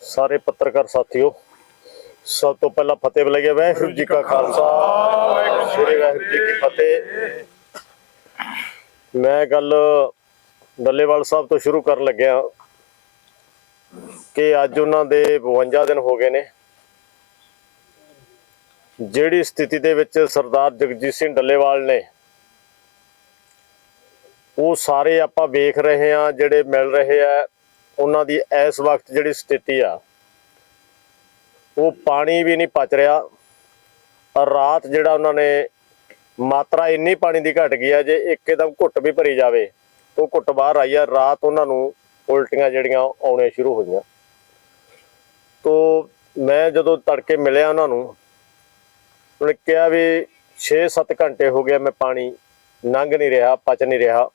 ਸਾਰੇ ਪੱਤਰਕਾਰ ਸਾਥੀਓ, ਸਭ ਤੋਂ ਪਹਿਲਾਂ ਫਤਿਹ ਬੁਲਾਈਏ, ਵਾਹਿਗੁਰੂ ਜੀ ਕਾ ਖਾਲਸਾ। ਸ੍ਰੀ ਵਾਹਿਗੁਰੂ ਜੀ ਕੀ ਫਤਿਹ। ਮੈਂ ਗੱਲ ਡੱਲੇਵਾਲ ਸਾਹਿਬ ਤੋਂ ਸ਼ੁਰੂ ਕਰਨ ਲੱਗਿਆ ਕਿ ਅੱਜ ਉਹਨਾਂ ਦੇ 52 ਦਿਨ ਹੋ ਗਏ ਨੇ। ਜਿਹੜੀ ਸਥਿਤੀ ਦੇ ਵਿੱਚ ਸਰਦਾਰ ਜਗਜੀਤ ਸਿੰਘ ਡੱਲੇਵਾਲ ਨੇ, ਉਹ ਸਾਰੇ ਆਪਾਂ ਵੇਖ ਰਹੇ ਆ ਜਿਹੜੇ ਮਿਲ ਰਹੇ ਆ। ਉਹਨਾਂ ਦੀ ਇਸ ਵਕਤ ਜਿਹੜੀ ਸਥਿਤੀ ਆ, ਉਹ ਪਾਣੀ ਵੀ ਨਹੀਂ ਪਚ ਰਿਹਾ। ਔਰ ਰਾਤ ਜਿਹੜਾ ਉਹਨਾਂ ਨੇ ਮਾਤਰਾ ਇੰਨੀ ਪਾਣੀ ਦੀ ਘਟ ਗਈ ਆ, ਜੇ ਇੱਕਦਮ ਘੁੱਟ ਵੀ ਭਰੀ ਜਾਵੇ, ਉਹ ਘੁੱਟ ਬਾਹਰ ਆਈ ਆ, ਰਾਤ ਉਹਨਾਂ ਨੂੰ ਉਲਟੀਆਂ ਜਿਹੜੀਆਂ ਆਉਣੀਆਂ ਸ਼ੁਰੂ ਹੋਈਆਂ। ਤੋ ਮੈਂ ਜਦੋਂ ਤੜਕੇ ਮਿਲਿਆ ਉਹਨਾਂ ਨੂੰ, ਉਹਨੇ ਕਿਹਾ ਵੀ 6-7 ਘੰਟੇ ਹੋ ਗਏ ਮੈਂ ਪਾਣੀ ਲੰਘ ਨਹੀਂ ਰਿਹਾ, ਪਚ ਨਹੀਂ ਰਿਹਾ।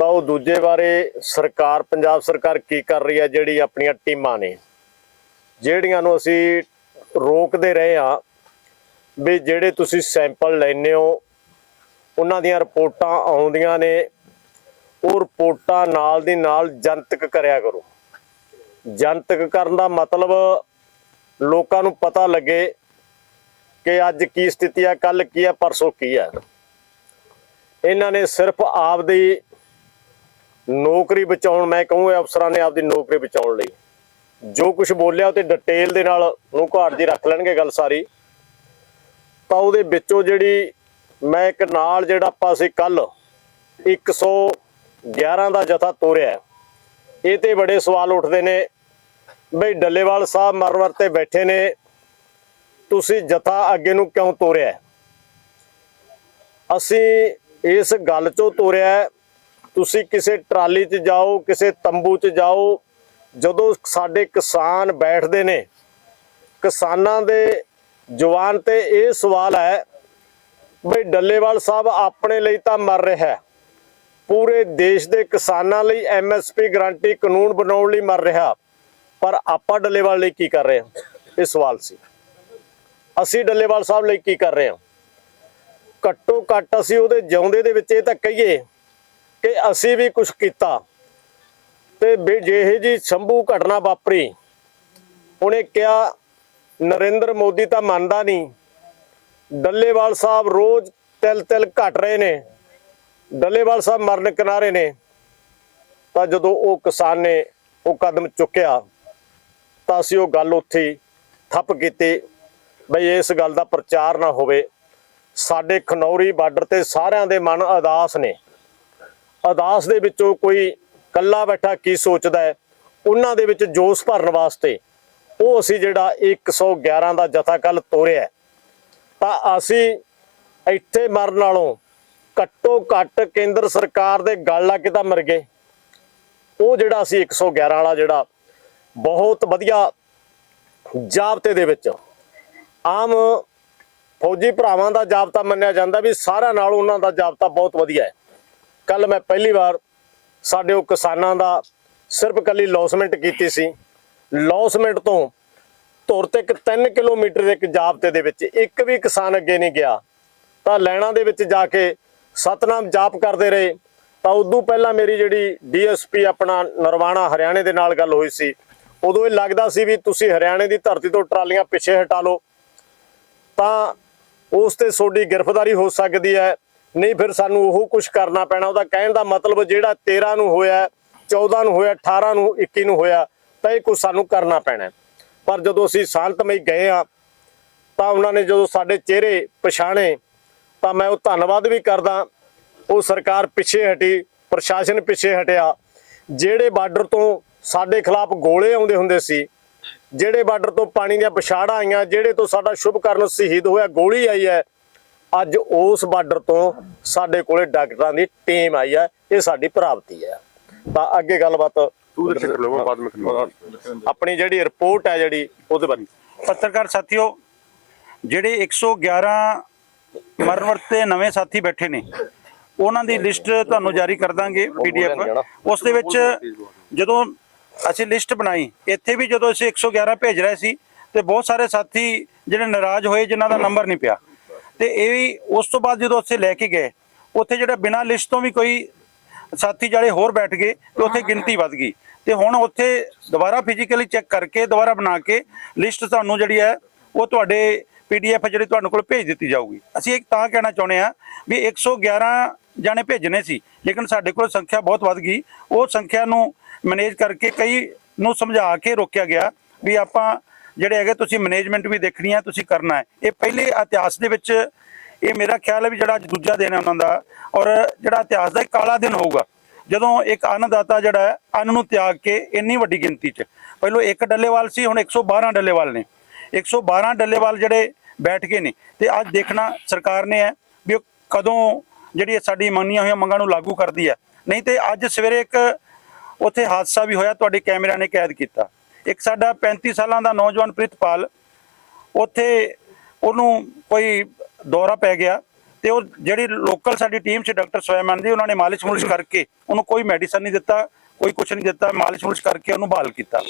ਤਾਂ ਉਹ ਦੂਜੇ ਬਾਰੇ ਸਰਕਾਰ, ਪੰਜਾਬ ਸਰਕਾਰ ਕੀ ਕਰ ਰਹੀ ਹੈ, ਜਿਹੜੀ ਆਪਣੀਆਂ ਟੀਮਾਂ ਨੇ, ਜਿਹੜੀਆਂ ਨੂੰ ਅਸੀਂ ਰੋਕਦੇ ਰਹੇ ਆ ਵੀ ਜਿਹੜੇ ਤੁਸੀਂ ਸੈਂਪਲ ਲੈਨੇ ਹੋ, ਉਹਨਾਂ ਦੀਆਂ ਰਿਪੋਰਟਾਂ ਆਉਂਦੀਆਂ ਨੇ, ਉਹ ਰਿਪੋਰਟਾਂ ਨਾਲ ਦੀ ਨਾਲ ਜਨਤਕ ਕਰਿਆ ਕਰੋ। ਜਨਤਕ ਕਰਨ ਦਾ ਮਤਲਬ ਲੋਕਾਂ ਨੂੰ ਪਤਾ ਲੱਗੇ ਕਿ ਅੱਜ ਕੀ ਸਥਿਤੀ ਆ ਕੱਲ ਕੀ ਆ ਪਰਸੋਂ ਕੀ ਆ ਇਹਨਾਂ ਨੇ ਸਿਰਫ ਆਪਦੀ ਨੌਕਰੀ ਬਚਾਉਣ, ਮੈਂ ਕਹੂੰਗਾ ਅਫਸਰਾਂ ਨੇ ਆਪਦੀ ਨੌਕਰੀ ਬਚਾਉਣ ਲਈ। ਜੋ ਕੁਝ ਬੋਲਿਆ ਉਹ ਤੇ ਡਿਟੇਲ ਦੇ ਨਾਲ ਉਹਨੂੰ ਘਾਟ ਦੀ ਰੱਖ ਲੈਣਗੇ ਗੱਲ ਸਾਰੀ। ਤਾਂ ਉਹਦੇ ਵਿੱਚੋਂ ਜਿਹੜੀ ਮੈਂ ਇੱਕ ਨਾਲ ਜਿਹੜਾ ਆਪਾਂ ਸੀ ਕੱਲ 111 ਦਾ ਜਥਾ ਤੋਰਿਆ। ਇਹ ਤੇ ਬੜੇ ਸਵਾਲ ਉੱਠਦੇ ਨੇ, ਬਈ ਡੱਲੇਵਾਲ ਸਾਹਿਬ ਮਰਵਰ ਤੇ ਬੈਠੇ ਨੇ, ਤੁਸੀਂ ਜਥਾ ਅੱਗੇ ਨੂੰ ਕਿਉਂ ਤੋਰਿਆ? ਅਸੀਂ ਇਸ ਗੱਲ ਚੋਂ ਤੋਰਿਆ ਤੁਸੀਂ ਕਿਸੇ ਟਰਾਲੀ 'ਚ ਜਾਓ, ਕਿਸੇ ਤੰਬੂ 'ਚ ਜਾਓ, ਜਦੋਂ ਸਾਡੇ ਕਿਸਾਨ ਬੈਠਦੇ ਨੇ, ਕਿਸਾਨਾਂ ਦੇ ਜਵਾਨ ਤੇ ਇਹ ਸਵਾਲ ਹੈ, ਬਈ ਡੱਲੇਵਾਲ ਸਾਹਿਬ ਆਪਣੇ ਲਈ ਤਾਂ ਮਰ ਰਿਹਾ ਪੂਰੇ ਦੇਸ਼ ਦੇ ਕਿਸਾਨਾਂ ਲਈ ਐਮਐਸਪੀ ਗਾਰੰਟੀ ਕਾਨੂੰਨ ਬਣਾਉਣ ਲਈ ਮਰ ਰਿਹਾ। ਪਰ ਆਪਾਂ ਡੱਲੇਵਾਲ ਲਈ ਕੀ ਕਰ ਰਹੇ ਹਾਂ? ਇਹ ਸਵਾਲ ਸੀ। ਅਸੀਂ ਡੱਲੇਵਾਲ ਸਾਹਿਬ ਲਈ ਕੀ ਕਰ ਰਹੇ ਹਾਂ? ਘੱਟੋ ਘੱਟ ਅਸੀਂ ਉਹਦੇ ਜਿਉਂਦੇ ਦੇ ਵਿੱਚ ਇਹ ਤਾਂ ਕਹੀਏ ਕਿ ਅਸੀਂ ਵੀ ਕੁਝ ਕੀਤਾ। ਤੇ ਵੀ ਜੇ ਜੀ ਸ਼ੰਭੂ ਘਟਨਾ ਵਾਪਰੀ। ਉਹਨੇ ਕਿਹਾ, ਨਰਿੰਦਰ ਮੋਦੀ ਤਾਂ ਮੰਨਦਾ ਨਹੀਂ। ਡੱਲੇਵਾਲ ਸਾਹਿਬ ਰੋਜ਼ ਤਿਲ ਤਿਲ ਘਟ ਰਹੇ ਨੇ। ਡੱਲੇਵਾਲ ਸਾਹਿਬ ਮਰਨ ਕਿਨਾਰੇ ਨੇ। ਤਾਂ ਜਦੋਂ ਉਹ ਕਿਸਾਨ ਨੇ ਉਹ ਕਦਮ ਚੁੱਕਿਆ, ਤਾਂ ਅਸੀਂ ਉਹ ਗੱਲ ਉੱਥੇ ਥੱਪ ਕੀਤੀ ਬਈ ਇਸ ਗੱਲ ਦਾ ਪ੍ਰਚਾਰ ਨਾ ਹੋਵੇ। ਸਾਡੇ ਖਨੌਰੀ ਬਾਰਡਰ ਤੇ ਸਾਰਿਆਂ ਦੇ ਮਨ ਅਦਾਸ ਨੇ। ਅਦਾਸ ਦੇ ਵਿੱਚੋਂ ਕੋਈ ਕੱਲਾ ਬੈਠਾ ਕੀ ਸੋਚਦਾ ਹੈ? ਉਹਨਾਂ ਦੇ ਵਿੱਚ ਜੋਸ਼ ਭਰਨ ਵਾਸਤੇ ਉਹ ਅਸੀਂ ਜਿਹੜਾ 111 ਦਾ ਜਥਾ ਕੱਲ ਤੋਰਿਆ ਤਾਂ ਅਸੀਂ ਇੱਥੇ ਮਰਨ ਨਾਲੋਂ ਘੱਟੋ ਘੱਟ ਕੇਂਦਰ ਸਰਕਾਰ ਦੇ ਗੱਲ ਲੱਗ ਕੇ ਤਾਂ ਮਰ ਗਏ। ਉਹ ਜਿਹੜਾ ਅਸੀਂ 111 ਵਾਲਾ ਜਿਹੜਾ ਬਹੁਤ ਵਧੀਆ ਜਾਬਤੇ ਦੇ ਵਿੱਚ ਆਮ ਫੌਜੀ ਭਰਾਵਾਂ ਦਾ ਜਾਬਤਾ ਮੰਨਿਆ ਜਾਂਦਾ ਵੀ ਸਾਰਿਆਂ ਨਾਲ ਉਹਨਾਂ ਦਾ ਜਾਬਤਾ ਬਹੁਤ ਵਧੀਆ ਹੈ। ਕੱਲ ਮੈਂ ਪਹਿਲੀ ਵਾਰ ਸਾਡੇ ਉਹ ਕਿਸਾਨਾਂ ਦਾ ਸਿਰਫ ਕੱਲੀ ਲੌਸਮੈਂਟ ਕੀਤੀ ਸੀ। ਲੌਸਮੈਂਟ ਤੋਂ ਧੁਰ ਤੇ ਇੱਕ 3 ਕਿਲੋਮੀਟਰ ਦੇ ਇੱਕ ਜਾਬਤੇ ਦੇ ਵਿੱਚ ਇੱਕ ਵੀ ਕਿਸਾਨ ਅੱਗੇ ਨਹੀਂ ਗਿਆ। ਤਾਂ ਲੈਣਾ ਦੇ ਵਿੱਚ ਜਾ ਕੇ ਸਤਨਾਮ ਜਾਪ ਕਰਦੇ ਰਹੇ। ਤਾਂ ਉਦੋਂ ਪਹਿਲਾਂ ਮੇਰੀ ਜਿਹੜੀ ਡੀਐਸਪੀ ਆਪਣਾ ਨਰਵਾਣਾ ਹਰਿਆਣੇ ਦੇ ਨਾਲ ਗੱਲ ਹੋਈ ਸੀ। ਉਦੋਂ ਇਹ ਲੱਗਦਾ ਸੀ ਵੀ ਤੁਸੀਂ ਹਰਿਆਣੇ ਦੀ ਧਰਤੀ ਤੋਂ ਟਰਾਲੀਆਂ ਪਿੱਛੇ ਹਟਾ ਲਓ। ਤਾਂ ਉਸ ਤੇ ਤੁਹਾਡੀ ਗ੍ਰਿਫਤਾਰੀ ਹੋ ਸਕਦੀ ਹੈ। ਨਹੀਂ, ਫਿਰ ਸਾਨੂੰ ਉਹ ਕੁਝ ਕਰਨਾ ਪੈਣਾ। ਉਹਦਾ ਕਹਿਣ ਦਾ ਮਤਲਬ ਜਿਹੜਾ 13 ਨੂੰ ਹੋਇਆ 14 ਨੂੰ ਹੋਇਆ 18 ਨੂੰ 21 ਨੂੰ ਹੋਇਆ, ਤਾਂ ਇਹ ਕੁਝ ਸਾਨੂੰ ਕਰਨਾ ਪੈਣਾ ਪਰ ਜਦੋਂ ਅਸੀਂ ਸ਼ਾਂਤਮਈ ਗਏ ਆ ਤਾਂ ਉਹਨਾਂ ਨੇ ਜਦੋਂ ਸਾਡੇ ਚਿਹਰੇ ਪਛਾਣੇ, ਤਾਂ ਮੈਂ ਉਹ ਧੰਨਵਾਦ ਵੀ ਕਰਦਾ। ਉਹ ਸਰਕਾਰ ਪਿੱਛੇ ਹਟੀ, ਪ੍ਰਸ਼ਾਸਨ ਪਿੱਛੇ ਹਟਿਆ। ਜਿਹੜੇ ਬਾਰਡਰ ਤੋਂ ਸਾਡੇ ਖਿਲਾਫ ਗੋਲੇ ਆਉਂਦੇ ਹੁੰਦੇ ਸੀ, ਜਿਹੜੇ ਬਾਰਡਰ ਤੋਂ ਪਾਣੀ ਦੀਆਂ ਪਛਾੜਾਂ ਆਈਆਂ, ਜਿਹੜੇ ਤੋਂ ਸਾਡਾ ਸ਼ੁਭਕਰਨ ਸ਼ਹੀਦ ਹੋਇਆ, ਗੋਲੀ ਆਈ ਹੈ ਅੱਜ ਉਸ ਬਾਰਡਰ ਤੋਂ ਸਾਡੇ ਕੋਲੇ ਡਾਕਟਰਾਂ ਦੀ ਟੀਮ ਆਈ ਹੈ ਇਹ ਸਾਡੀ ਪ੍ਰਾਪਤੀ ਹੈ। ਤਾਂ ਅੱਗੇ ਗੱਲਬਾਤ ਆਪਣੀ ਜਿਹੜੀ ਰਿਪੋਰਟ ਹੈ ਜਿਹੜੀ ਉਹਦੇ ਬਾਰੇ। ਪੱਤਰਕਾਰ ਸਾਥੀਓ ਜਿਹੜੇ 111 ਮਰਨਵਰਤ ਤੇ ਨਵੇਂ ਸਾਥੀ ਬੈਠੇ ਨੇ ਉਹਨਾਂ ਦੀ ਲਿਸਟ ਤੁਹਾਨੂੰ ਜਾਰੀ ਕਰ ਦਾਂਗੇ ਪੀਡੀਐਫ ਉਸ ਦੇ ਵਿੱਚ ਜਦੋਂ ਅਸੀਂ ਲਿਸਟ ਬਣਾਈ ਇੱਥੇ ਵੀ ਜਦੋਂ ਅਸੀਂ 111 ਭੇਜ ਰਹੇ ਸੀ ਤੇ ਬਹੁਤ ਸਾਰੇ ਸਾਥੀ ਜਿਹੜੇ ਨਾਰਾਜ਼ ਹੋਏ ਜਿਨ੍ਹਾਂ ਦਾ ਨੰਬਰ ਨਹੀਂ ਪਿਆ। ਤੇ ਇਹ ਵੀ ਉਸ ਤੋਂ ਬਾਅਦ ਜਦੋਂ ਉੱਥੇ ਲੈ ਕੇ ਗਏ, ਉੱਥੇ ਜਿਹੜਾ ਬਿਨਾਂ ਲਿਸਟ ਤੋਂ ਵੀ ਕੋਈ ਸਾਥੀ ਜਿਹੜੇ ਹੋਰ ਬੈਠ ਗਏ ਤੇ ਉੱਥੇ ਗਿਣਤੀ ਵੱਧ ਗਈ। ਤੇ ਹੁਣ ਉੱਥੇ ਦੁਬਾਰਾ ਫਿਜ਼ੀਕਲੀ ਚੈੱਕ ਕਰਕੇ, ਦੁਬਾਰਾ ਬਣਾ ਕੇ ਲਿਸਟ ਤੁਹਾਨੂੰ ਜਿਹੜੀ ਹੈ, ਉਹ ਤੁਹਾਡੇ ਪੀਡੀਐਫ ਜਿਹੜੀ ਤੁਹਾਨੂੰ ਕੋਲ ਭੇਜ ਦਿੱਤੀ ਜਾਊਗੀ। ਅਸੀਂ ਇੱਕ ਤਾਂ ਕਹਿਣਾ ਚਾਹੁੰਦੇ ਆ ਵੀ 111 ਜਾਣੇ ਭੇਜਣੇ ਸੀ, ਲੇਕਿਨ ਸਾਡੇ ਕੋਲ ਸੰਖਿਆ ਬਹੁਤ ਵੱਧ ਗਈ। ਉਹ ਸੰਖਿਆ ਨੂੰ ਮੈਨੇਜ ਕਰਕੇ ਕਈ ਨੂੰ ਸਮਝਾ ਕੇ ਰੋਕਿਆ ਗਿਆ ਵੀ ਆਪਾਂ ਜਿਹੜੇ ਹੈਗੇ, ਤੁਸੀਂ ਮੈਨੇਜਮੈਂਟ ਵੀ ਦੇਖਣੀ ਹੈ ਤੁਸੀਂ ਕਰਨਾ ਹੈ। ਇਹ ਪਹਿਲੇ ਇਤਿਹਾਸ ਦੇ ਵਿੱਚ ਇਹ ਮੇਰਾ ਖਿਆਲ ਹੈ ਵੀ ਜਿਹੜਾ ਅੱਜ ਦੂਜਾ ਦਿਨ ਹੈ ਉਹਨਾਂ ਦਾ, ਔਰ ਜਿਹੜਾ ਇਤਿਹਾਸ ਦਾ ਇੱਕ ਕਾਲਾ ਦਿਨ ਹੋਊਗਾ। ਜਦੋਂ ਇੱਕ ਅੰਨਦਾਤਾ ਜਿਹੜਾ ਹੈ, ਅੰਨ ਨੂੰ ਤਿਆਗ ਕੇ ਇੰਨੀ ਵੱਡੀ ਗਿਣਤੀ 'ਚ, ਪਹਿਲਾਂ ਇੱਕ ਡੱਲੇਵਾਲ ਸੀ, ਹੁਣ 112 ਡੱਲੇਵਾਲ ਨੇ। 112 ਡੱਲੇਵਾਲ ਜਿਹੜੇ ਬੈਠ ਗਏ ਨੇ, ਤੇ ਅੱਜ ਦੇਖਣਾ ਸਰਕਾਰ ਨੇ ਹੈ ਵੀ ਉਹ ਕਦੋਂ ਜਿਹੜੀ ਸਾਡੀ ਮੰਨੀਆਂ ਹੋਈਆਂ ਮੰਗਾਂ ਨੂੰ ਲਾਗੂ ਕਰਦੀ ਹੈ। ਨਹੀਂ ਤੇ ਅੱਜ ਸਵੇਰੇ ਇੱਕ ਉੱਥੇ ਹਾਦਸਾ ਵੀ ਹੋਇਆ, ਤੁਹਾਡੇ ਕੈਮਰਾ ਨੇ ਕੈਦ ਕੀਤਾ। ਇੱਕ ਸਾਡਾ 35 ਸਾਲਾਂ ਦਾ ਨੌਜਵਾਨ ਪ੍ਰਿਤਪਾਲ, ਉੱਥੇ ਉਹਨੂੰ ਕੋਈ ਦੌਰਾ ਪੈ ਗਿਆ ਤੇ ਉਹ ਜਿਹੜੀ ਲੋਕਲ ਸਾਡੀ ਟੀਮ ਸੀ ਡਾਕਟਰ ਸਵੈਮਨ ਦੀ, ਉਹਨਾਂ ਨੇ ਮਾਲਿਸ਼ ਮੁਲਿਸ਼ ਕਰਕੇ ਉਹਨੂੰ ਕੋਈ ਮੈਡੀਸਨ ਨਹੀਂ ਦਿੱਤਾ, ਕੋਈ ਕੁਝ ਨਹੀਂ ਦਿੱਤਾ, ਮਾਲਿਸ਼ ਮੁਲਿਸ਼ ਕਰਕੇ ਉਹਨੂੰ ਬਹਾਲ ਕੀਤਾ।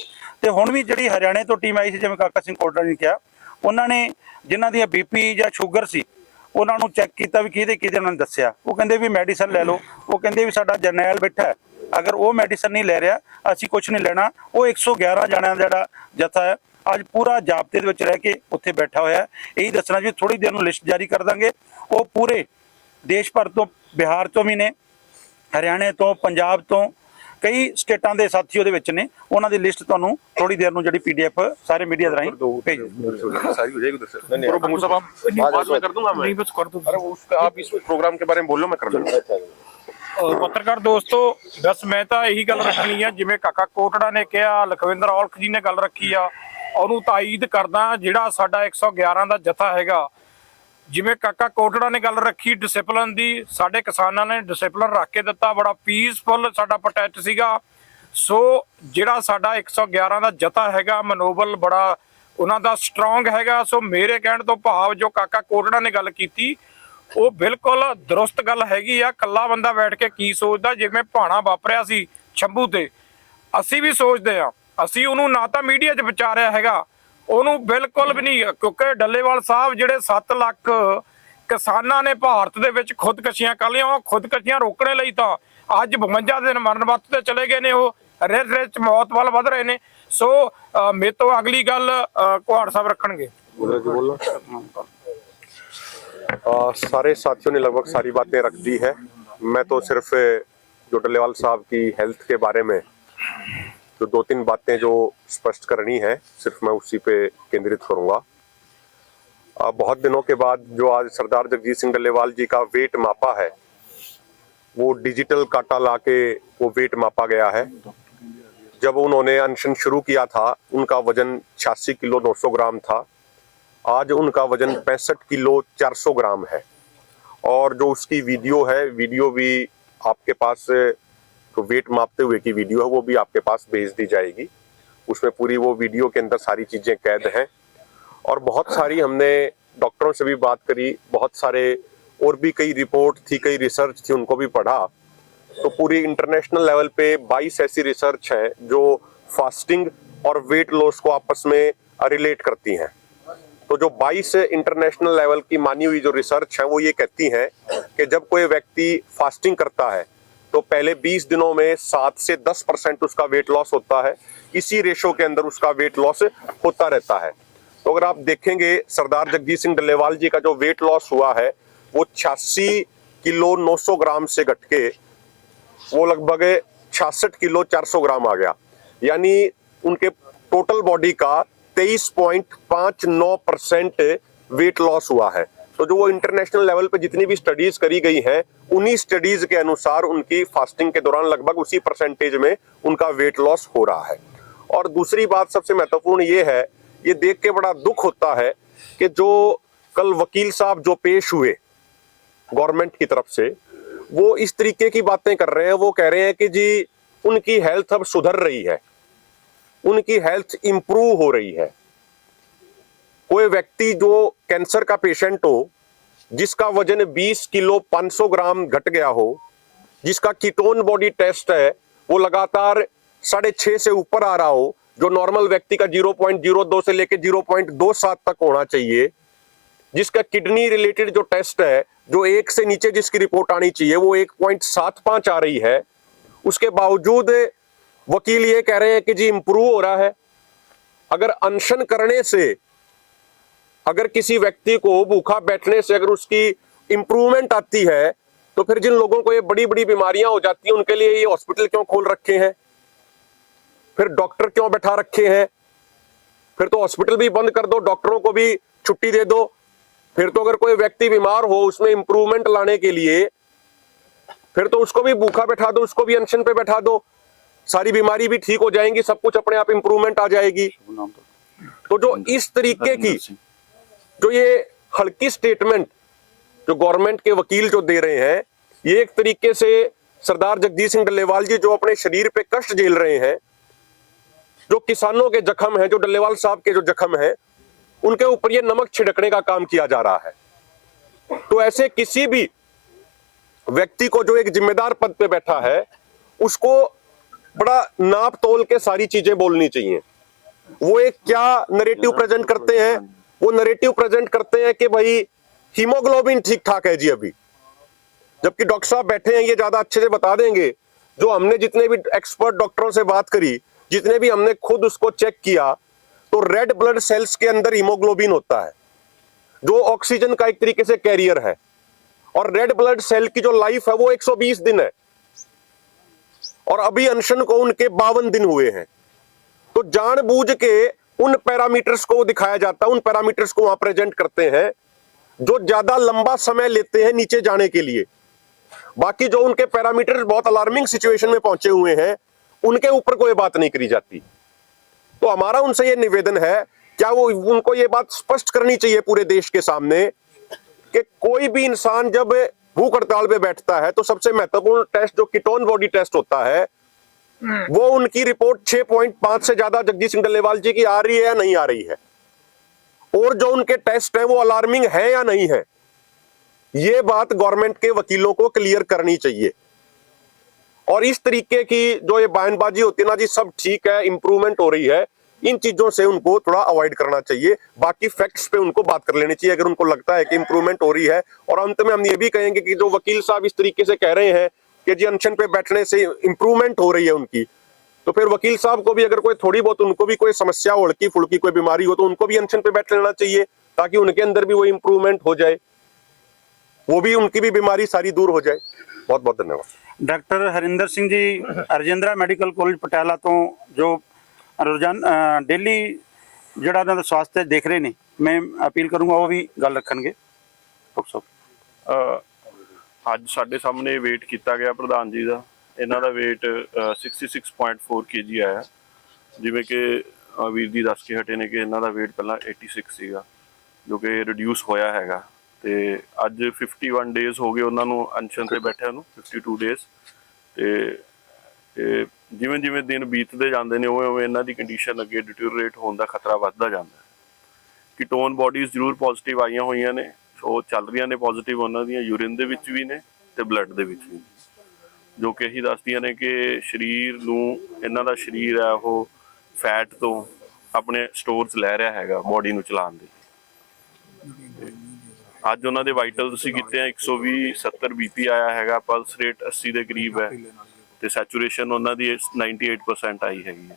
ਤੇ ਹੁਣ ਵੀ ਜਿਹੜੀ ਹਰਿਆਣੇ ਤੋਂ ਟੀਮ ਆਈ ਸੀ, ਜਿਵੇਂ ਕਾਕਾ ਸਿੰਘ ਕੋਟੜਾ ਨੇ ਕਿਹਾ, ਉਹਨਾਂ ਨੇ ਜਿਨ੍ਹਾਂ ਦੀਆਂ ਬੀਪੀ ਜਾਂ ਸ਼ੂਗਰ ਸੀ, ਉਹਨਾਂ ਨੂੰ ਚੈੱਕ ਕੀਤਾ ਵੀ ਕਿਹਦੇ ਕਿਹਦੇ ਉਹਨਾਂ ਨੇ ਦੱਸਿਆ। ਉਹ ਕਹਿੰਦੇ ਵੀ ਮੈਡੀਸਨ ਲੈ ਲਓ, ਉਹ ਕਹਿੰਦੇ ਵੀ ਸਾਡਾ ਜਰਨੈਲ ਬੈਠਾ ਅਗਰ ਉਹ ਮੈਡੀਸਨ ਨਹੀਂ ਲੈ ਰਿਹਾ ਅਸੀਂ ਕੁਝ ਨਹੀਂ ਲੈਣਾ ਉਹ 111 ਜਣਿਆਂ ਦਾ ਜਿਹੜਾ ਜਥਾ ਹੈ ਅੱਜ ਪੂਰਾ ਜਾਬਤੇ ਦੇ ਵਿੱਚ ਰਹਿ ਕੇ ਉੱਥੇ ਬੈਠਾ ਹੋਇਆ ਹੈ ਇਹੀ ਦੱਸਣਾ ਵੀ ਥੋੜੀ ਦੇਰ ਨੂੰ ਲਿਸਟ ਜਾਰੀ ਕਰ ਦਾਂਗੇ ਉਹ ਪੂਰੇ ਦੇਸ਼ ਭਰ ਤੋਂ ਬਿਹਾਰ ਤੋਂ ਵੀ ਨੇ ਹਰਿਆਣੇ ਤੋਂ ਪੰਜਾਬ ਤੋਂ ਕਈ ਸਟੇਟਾਂ ਦੇ ਸਾਥੀ ਉਹਦੇ ਵਿੱਚ ਨੇ ਉਹਨਾਂ ਦੀ ਲਿਸਟ ਤੁਹਾਨੂੰ ਥੋੜੀ ਦੇਰ ਨੂੰ ਜਿਹੜੀ ਪੀਡੀਐਫ ਸਾਰੇ ਮੀਡੀਆ ਰਾਹੀਂ ਭੇਜ ਦਿੱਤੀ सारी हो जाएगी उधर से पूरा बंगू साहब आप बाद में कर दूंगा मैं नहीं बस कर दो अरे उस आप इस प्रोग्राम के बारे में बोलो मैं कर लूंगा ਅਹ ਪੱਤਰਕਾਰ ਦੋਸਤੋ ਬਸ ਮੈਂ ਤਾਂ ਇਹੀ ਗੱਲ ਰੱਖਣੀ ਆ, ਜਿਵੇਂ ਕਾਕਾ ਕੋਟੜਾ ਨੇ ਕਿਹਾ, ਲਖਵਿੰਦਰ ਔਲਖ ਜੀ ਨੇ ਗੱਲ ਰੱਖੀ ਆ, ਉਹਨੂੰ ਤਾਇਦ ਕਰਦਾ ਜਿਹੜਾ ਸਾਡਾ 111 ਦਾ ਜਥਾ ਹੈਗਾ, ਜਿਵੇਂ ਕਾਕਾ ਕੋਟੜਾ ਨੇ ਗੱਲ ਰੱਖੀ ਡਿਸਪਲਿਨ ਦੀ, ਸਾਡੇ ਕਿਸਾਨਾਂ ਨੇ ਡਿਸਪਲਨ ਰੱਖ ਕੇ ਦਿੱਤਾ, ਬੜਾ ਪੀਸਫੁਲ ਸਾਡਾ ਪ੍ਰੋਟੈਸਟ ਸੀਗਾ। ਸੋ ਜਿਹੜਾ ਸਾਡਾ 111 ਦਾ ਜਥਾ ਹੈਗਾ, ਮਨੋਬਲ ਬੜਾ, ਉਹਨਾਂ ਦਾ ਸਟਰੋਂਗ ਹੈਗਾ, ਸੋ ਮੇਰੇ ਕਹਿਣ ਤੋਂ ਭਾਵ ਜੋ ਕਾਕਾ ਕੋਟੜਾ ਨੇ ਗੱਲ ਕੀਤੀ ਉਹ ਬਿਲਕੁਲ ਦਰੁਸਤ ਗੱਲ ਹੈਗੀ ਆ। ਕੱਲਾ ਬੰਦਾ ਬੈਠ ਕੇ ਕੀ ਸੋਚਦਾ ਜਿਵੇਂ ਭਾਣਾ ਵਾਪਰਿਆ ਸੀ ਛੰਭੂ ਤੇ। ਅਸੀਂ ਵੀ ਸੋਚਦੇ ਆ ਅਸੀਂ ਉਹਨੂੰ ਨਾ ਤਾਂ ਮੀਡੀਆ 'ਚ ਵਿਚਾਰਿਆ ਹੈਗਾ। ਉਹਨੂੰ ਬਿਲਕੁਲ ਵੀ ਨਹੀਂ ਕਿਉਂਕਿ ਡੱਲੇਵਾਲ ਸਾਹਿਬ ਜਿਹੜੇ 7 ਲੱਖ ਕਿਸਾਨਾਂ ਨੇ ਭਾਰਤ ਦੇ ਵਿੱਚ ਖੁਦਕਸ਼ੀਆਂ ਕਰ ਲਈਆਂ ਉਹ ਖੁਦਕਸ਼ੀਆਂ ਰੋਕਣੇ ਲਈ ਤਾਂ ਅੱਜ 52 ਦਿਨ ਮਰਨ ਵਕਤ ਤੇ ਚਲੇ ਗਏ ਨੇ ਉਹ। ਰਿਰ ਰਿਰ ਮੌਤ ਵੱਲ ਵਧ ਰਹੇ ਨੇ। ਸੋ ਅਹ, ਮੇਰੇ ਤੋਂ ਅਗਲੀ ਗੱਲ ਕੁਹਾੜ ਸਾਹਿਬ ਰੱਖਣਗੇ। आ, सारे साथियों ने लगभग सारी बातें रख दी है। मैं तो सिर्फ़ जो डलेवाल साहब की हेल्थ के बारे में जो दो तीन बातें जो स्पष्ट करनी है सिर्फ़ मैं उसी पे केंद्रित करूँगा। बहुत दिनों के बाद जो आज सरदार जगजीत सिंह डलेवाल जी का वेट मापा है वो डिजिटल काटा ला के वो वेट मापा गया है। जब उन्होंने अनशन शुरू किया था उनका वज़न छियासी किलो 900 ग्राम था। आज उनका वज़न पैंसठ किलो 400 ग्राम है। और जो उसकी वीडियो है, वीडियो भी आपके पास, जो वेट मापते हुए की वीडियो है, वो भी आपके पास भेज दी जाएगी। उसमें पूरी वो वीडियो के अंदर सारी चीज़ें कैद हैं। और बहुत सारी हमने डॉक्टरों से भी बात करी, बहुत सारे और भी कई रिपोर्ट थी, कई रिसर्च थी, उनको भी पढ़ा। तो पूरी इंटरनेशनल लेवल पे 22 ऐसी रिसर्च है, जो फास्टिंग और वेट लॉस को आपस में रिलेट करती हैं। तो जो 22 इंटरनेशनल लेवल की मानी हुई जो रिसर्च है, वो ये कहती है कि जब कोई व्यक्ति फास्टिंग करता है तो पहले 20 दिनों में 7 से 10 परसेंट उसका वेट लॉस होता है। इसी रेशो के अंदर उसका वेट लॉस होता रहता है। तो अगर आप देखेंगे, सरदार जगजीत सिंह डल्लेवाल जी का जो वेट लॉस हुआ है, वो छियासी किलो 900 ग्राम से घट के, वो लगभग छियासठ किलो 400 ग्राम आ गया। यानी उनके टोटल बॉडी का 23.59 परसेंट वेट लॉस हुआ है। तो जो वो इंटरनेशनल लेवल पे जितनी भी स्टडीज़ करी गई हैं, उन्हीं स्टडीज़ के अनुसार उनकी फास्टिंग के दौरान लगभग उसी परसेंटेज में उनका वेट लॉस हो रहा है। और दूसरी बात सबसे महत्वपूर्ण ये है, ये देख के बड़ा दुख होता है कि जो कल वकील साहब जो पेश हुए गवर्नमेंट की तरफ़ से, वो इस तरीके की बातें कर रहे हैं, वो कह रहे हैं कि जी, उनकी हेल्थ अब सुधर रही है। उनकी हेल्थ इंप्रूव हो रही है। कोई व्यक्ति जो कैंसर का पेशेंट हो, जिसका वज़न 20 किलो 500 ग्राम घट गया हो, जिसका कीटोन बॉडी टेस्ट है, वो लगातार साढ़े छह से ऊपर आ रहा हो, जो नॉर्मल व्यक्ति का 0.02 से लेके 0.27 तक होना चाहिए, जिसका किडनी रिलेटेड जो टेस्ट है, जो एक से नीचे जिसकी रिपोर्ट आनी चाहिए, वो 1.75 आ रही है, उसके बावजूद वकील ये कह रहे हैं कि जी इंप्रूव हो रहा है। अगर अनशन करने से, अगर किसी व्यक्ति को भूखा बैठने से अगर उसकी इंप्रूवमेंट आती है तो फिर जिन लोगों को ये बड़ी बड़ी बीमारियाँ हो जाती हैं, उनके लिए ये हॉस्पिटल क्यों खोल रखे हैं? फिर डॉक्टर क्यों बैठा रखे हैं? फिर तो हॉस्पिटल भी बंद कर दो डॉक्टरों को भी छुट्टी दे दो। फिर तो अगर कोई व्यक्ति बीमार हो उसमें इंप्रूवमेंट लाने के लिए, फिर तो उसको भी भूखा बैठा दो, उसको भी अनशन पे बैठा दो। सारी बीमारी भी ठीक हो जाएँगी, सब कुछ अपने आप इंप्रूवमेंट आ जाएगी। तो जो इस तरीके की, जो ये हल्की स्टेटमेंट जो गवर्नमेंट के वकील जो दे रहे हैं, ये एक तरीके से सरदार जगदीश सिंह डल्लेवाल जी जो अपने शरीर पे कष्ट झेल रहे हैं, जो किसानों के जख्म है, जो डल्लेवाल साहब के जो जख्म है, उनके ऊपर ये नमक छिड़कने का काम किया जा रहा है। तो ऐसे किसी भी व्यक्ति को जो एक जिम्मेदार पद पे बैठा है, उसको बड़ा नाप तोल के सारी चीज़ें बोलनी चाहिए। वो एक क्या नरेटिव प्रेजेंट करते हैं? वो नरेटिव प्रेजेंट करते हैं कि भाई हीमोग्लोबिन ठीक ठाक है जी अभी। जबकि डॉक्टर साहब बैठे हैं, ये ज़्यादा अच्छे से बता देंगे। जो हमने जितने भी एक्सपर्ट डॉक्टरों से बात करी, जितने भी हमने खुद उसको चेक किया तो रेड ब्लड सेल्स के अंदर हीमोग्लोबिन होता है। जो ऑक्सीजन का एक तरीके से कैरियर है। और रेड ब्लड सेल की जो लाइफ है, वो 120 दिन है। और अभी अनशन को उनके बावन दिन हुए हैं। तो जानबूझ के उन पैरामीटर्स को दिखाया जाता है उन पैरामीटर्स को वहाँ प्रेजेंट करते हैं, जो ज़्यादा लंबा समय लेते हैं नीचे जाने के लिए। बाकी जो उनके पैरामीटर्स बहुत अलार्मिंग सिचुएशन में पहुँचे हुए हैं, उनके ऊपर कोई बात नहीं करी जाती। तो हमारा उनसे ये निवेदन है, क्या वो उनको ये बात स्पष्ट करनी चाहिए पूरे देश के सामने, कि कोई भी इंसान जब भूख हड़ताल पे बैठता है तो सबसे महत्वपूर्ण टेस्ट जो कीटोन बॉडी टेस्ट होता है वो उनकी रिपोर्ट 6.5 से ज़्यादा जगदीश सिंह डल्लेवाल जी की आ रही है या नहीं आ रही है? और जो उनके टेस्ट है वो अलार्मिंग है या नहीं है? ये बात गवर्नमेंट के वकीलों को क्लियर करनी चाहिए। और इस तरीके की जो ये बयानबाजी होती है ना जी सब ठीक है इंप्रूवमेंट हो रही है। इन चीजों से उनको थोड़ा अवॉइड करना चाहिए बाकी फैक्ट्स पे उनको बात कर लेनी चाहिए अगर उनको लगता है कि इंप्रूवमेंट हो रही है और अंत में हम ये भी कहेंगे कि जो वकील साहब इस तरीके से कह रहे हैं कि जी अनशन पे बैठने से इंप्रूवमेंट हो रही है उनकी तो फिर वकील साहब को भी अगर कोई थोड़ी बहुत उनको भी कोई समस्या हो हल्की फुल्की कोई बीमारी हो तो उनको भी अनशन पे बैठ लेना चाहिए ताकि उनके अंदर भी वो इंप्रूवमेंट हो जाए वो भी उनकी भी बीमारी सारी दूर हो जाए बहुत बहुत धन्यवाद doctor Harinder Singh ji Rajindra medical college Patiala ਤੋਂ ਜੋ ਰੋਜ਼ਾਨ ਡੇਲੀ ਜਿਹੜਾ ਉਹਨਾਂ ਦਾ ਸਵਾਸਥ ਦੇਖ ਰਹੇ ਨੇ। ਮੈਂ ਅਪੀਲ ਕਰੂੰਗਾ ਉਹ ਵੀ ਗੱਲ ਰੱਖਣਗੇ। ਡਾਕਟਰ ਸਾਹਿਬ। ਅੱਜ ਸਾਡੇ ਸਾਹਮਣੇ weight ਕੀਤਾ ਗਿਆ ਪ੍ਰਧਾਨ ਜੀ ਦਾ। ਇਹਨਾਂ ਦਾ weight ਅ, 66.4 kg ਆਇਆ। ਜਿਵੇਂ ਕਿ ਵੀਰ ਜੀ ਦੱਸ ਕੇ ਹਟੇ ਨੇ ਕਿ ਇਹਨਾਂ ਦਾ weight ਪਹਿਲਾਂ 86 ਸੀਗਾ ਜੋ ਕਿ ਰਿਡਿਊਸ ਹੋਇਆ ਹੈਗਾ। ਤੇ ਅੱਜ 51 ਡੇਜ਼ ਹੋ ਗਏ ਉਹਨਾਂ ਨੂੰ ਅਨਸ਼ਨ ਤੇ ਬੈਠਿਆਂ ਨੂੰ 52 ਡੇਜ਼ ਤੇ ਤੇ ਜਿਵੇਂ ਜਿਵੇਂ ਦਿਨ ਬੀਤਦੇ ਜਾਂਦੇ ਨੇ, ਉਵੇਂ ਉਵੇਂ ਇਹਨਾਂ ਦੀ ਕੰਡੀਸ਼ਨ ਅੱਗੇ ਡਿਟੀਰੀਓਰੇਟ ਹੋਣ ਦਾ ਖਤਰਾ ਵੱਧਦਾ ਜਾਂਦਾ ਹੈ। ਕੀਟੋਨ ਬਾਡੀਜ਼ ਜ਼ਰੂਰ ਪੋਜ਼ਿਟਿਵ ਆਈਆਂ ਹੋਈਆਂ ਨੇ ਸੋ ਚੱਲ ਰਹੀਆਂ ਨੇ ਪੋਜ਼ਿਟਿਵ ਉਹਨਾਂ ਦੀਆਂ ਯੂਰਿਨ ਦੇ ਵਿੱਚ ਵੀ ਨੇ ਤੇ ਬਲੱਡ ਦੇ ਵਿੱਚ ਵੀ ਜੋ ਕਿ ਇਹੀ ਦੱਸਦੀਆਂ ਨੇ ਕਿ ਸਰੀਰ ਨੂੰ, ਇਹਨਾਂ ਦਾ ਸਰੀਰ ਹੈ, ਉਹ ਫੈਟ ਤੋਂ ਆਪਣੇ ਸਟੋਰਸ ਲੈ ਰਿਹਾ ਹੈਗਾ ਬਾਡੀ ਨੂੰ ਚਲਾਉਣ ਦੇ ਅੱਜ ਉਹਨਾਂ ਦੇ ਵਾਈਟਲ ਤੁਸੀਂ ਕੀਤੇ ਆ 120 70 ਬੀਪੀ ਆਇਆ ਹੈਗਾ ਪਲਸ ਰੇਟ 80 ਦੇ ਕਰੀਬ ਹੈ। ਤੇ ਸੈਚੂਰੇਸ਼ਨ ਉਹਨਾਂ ਦੀ 98% ਆਈ ਹੈਗੀ ਹੈ।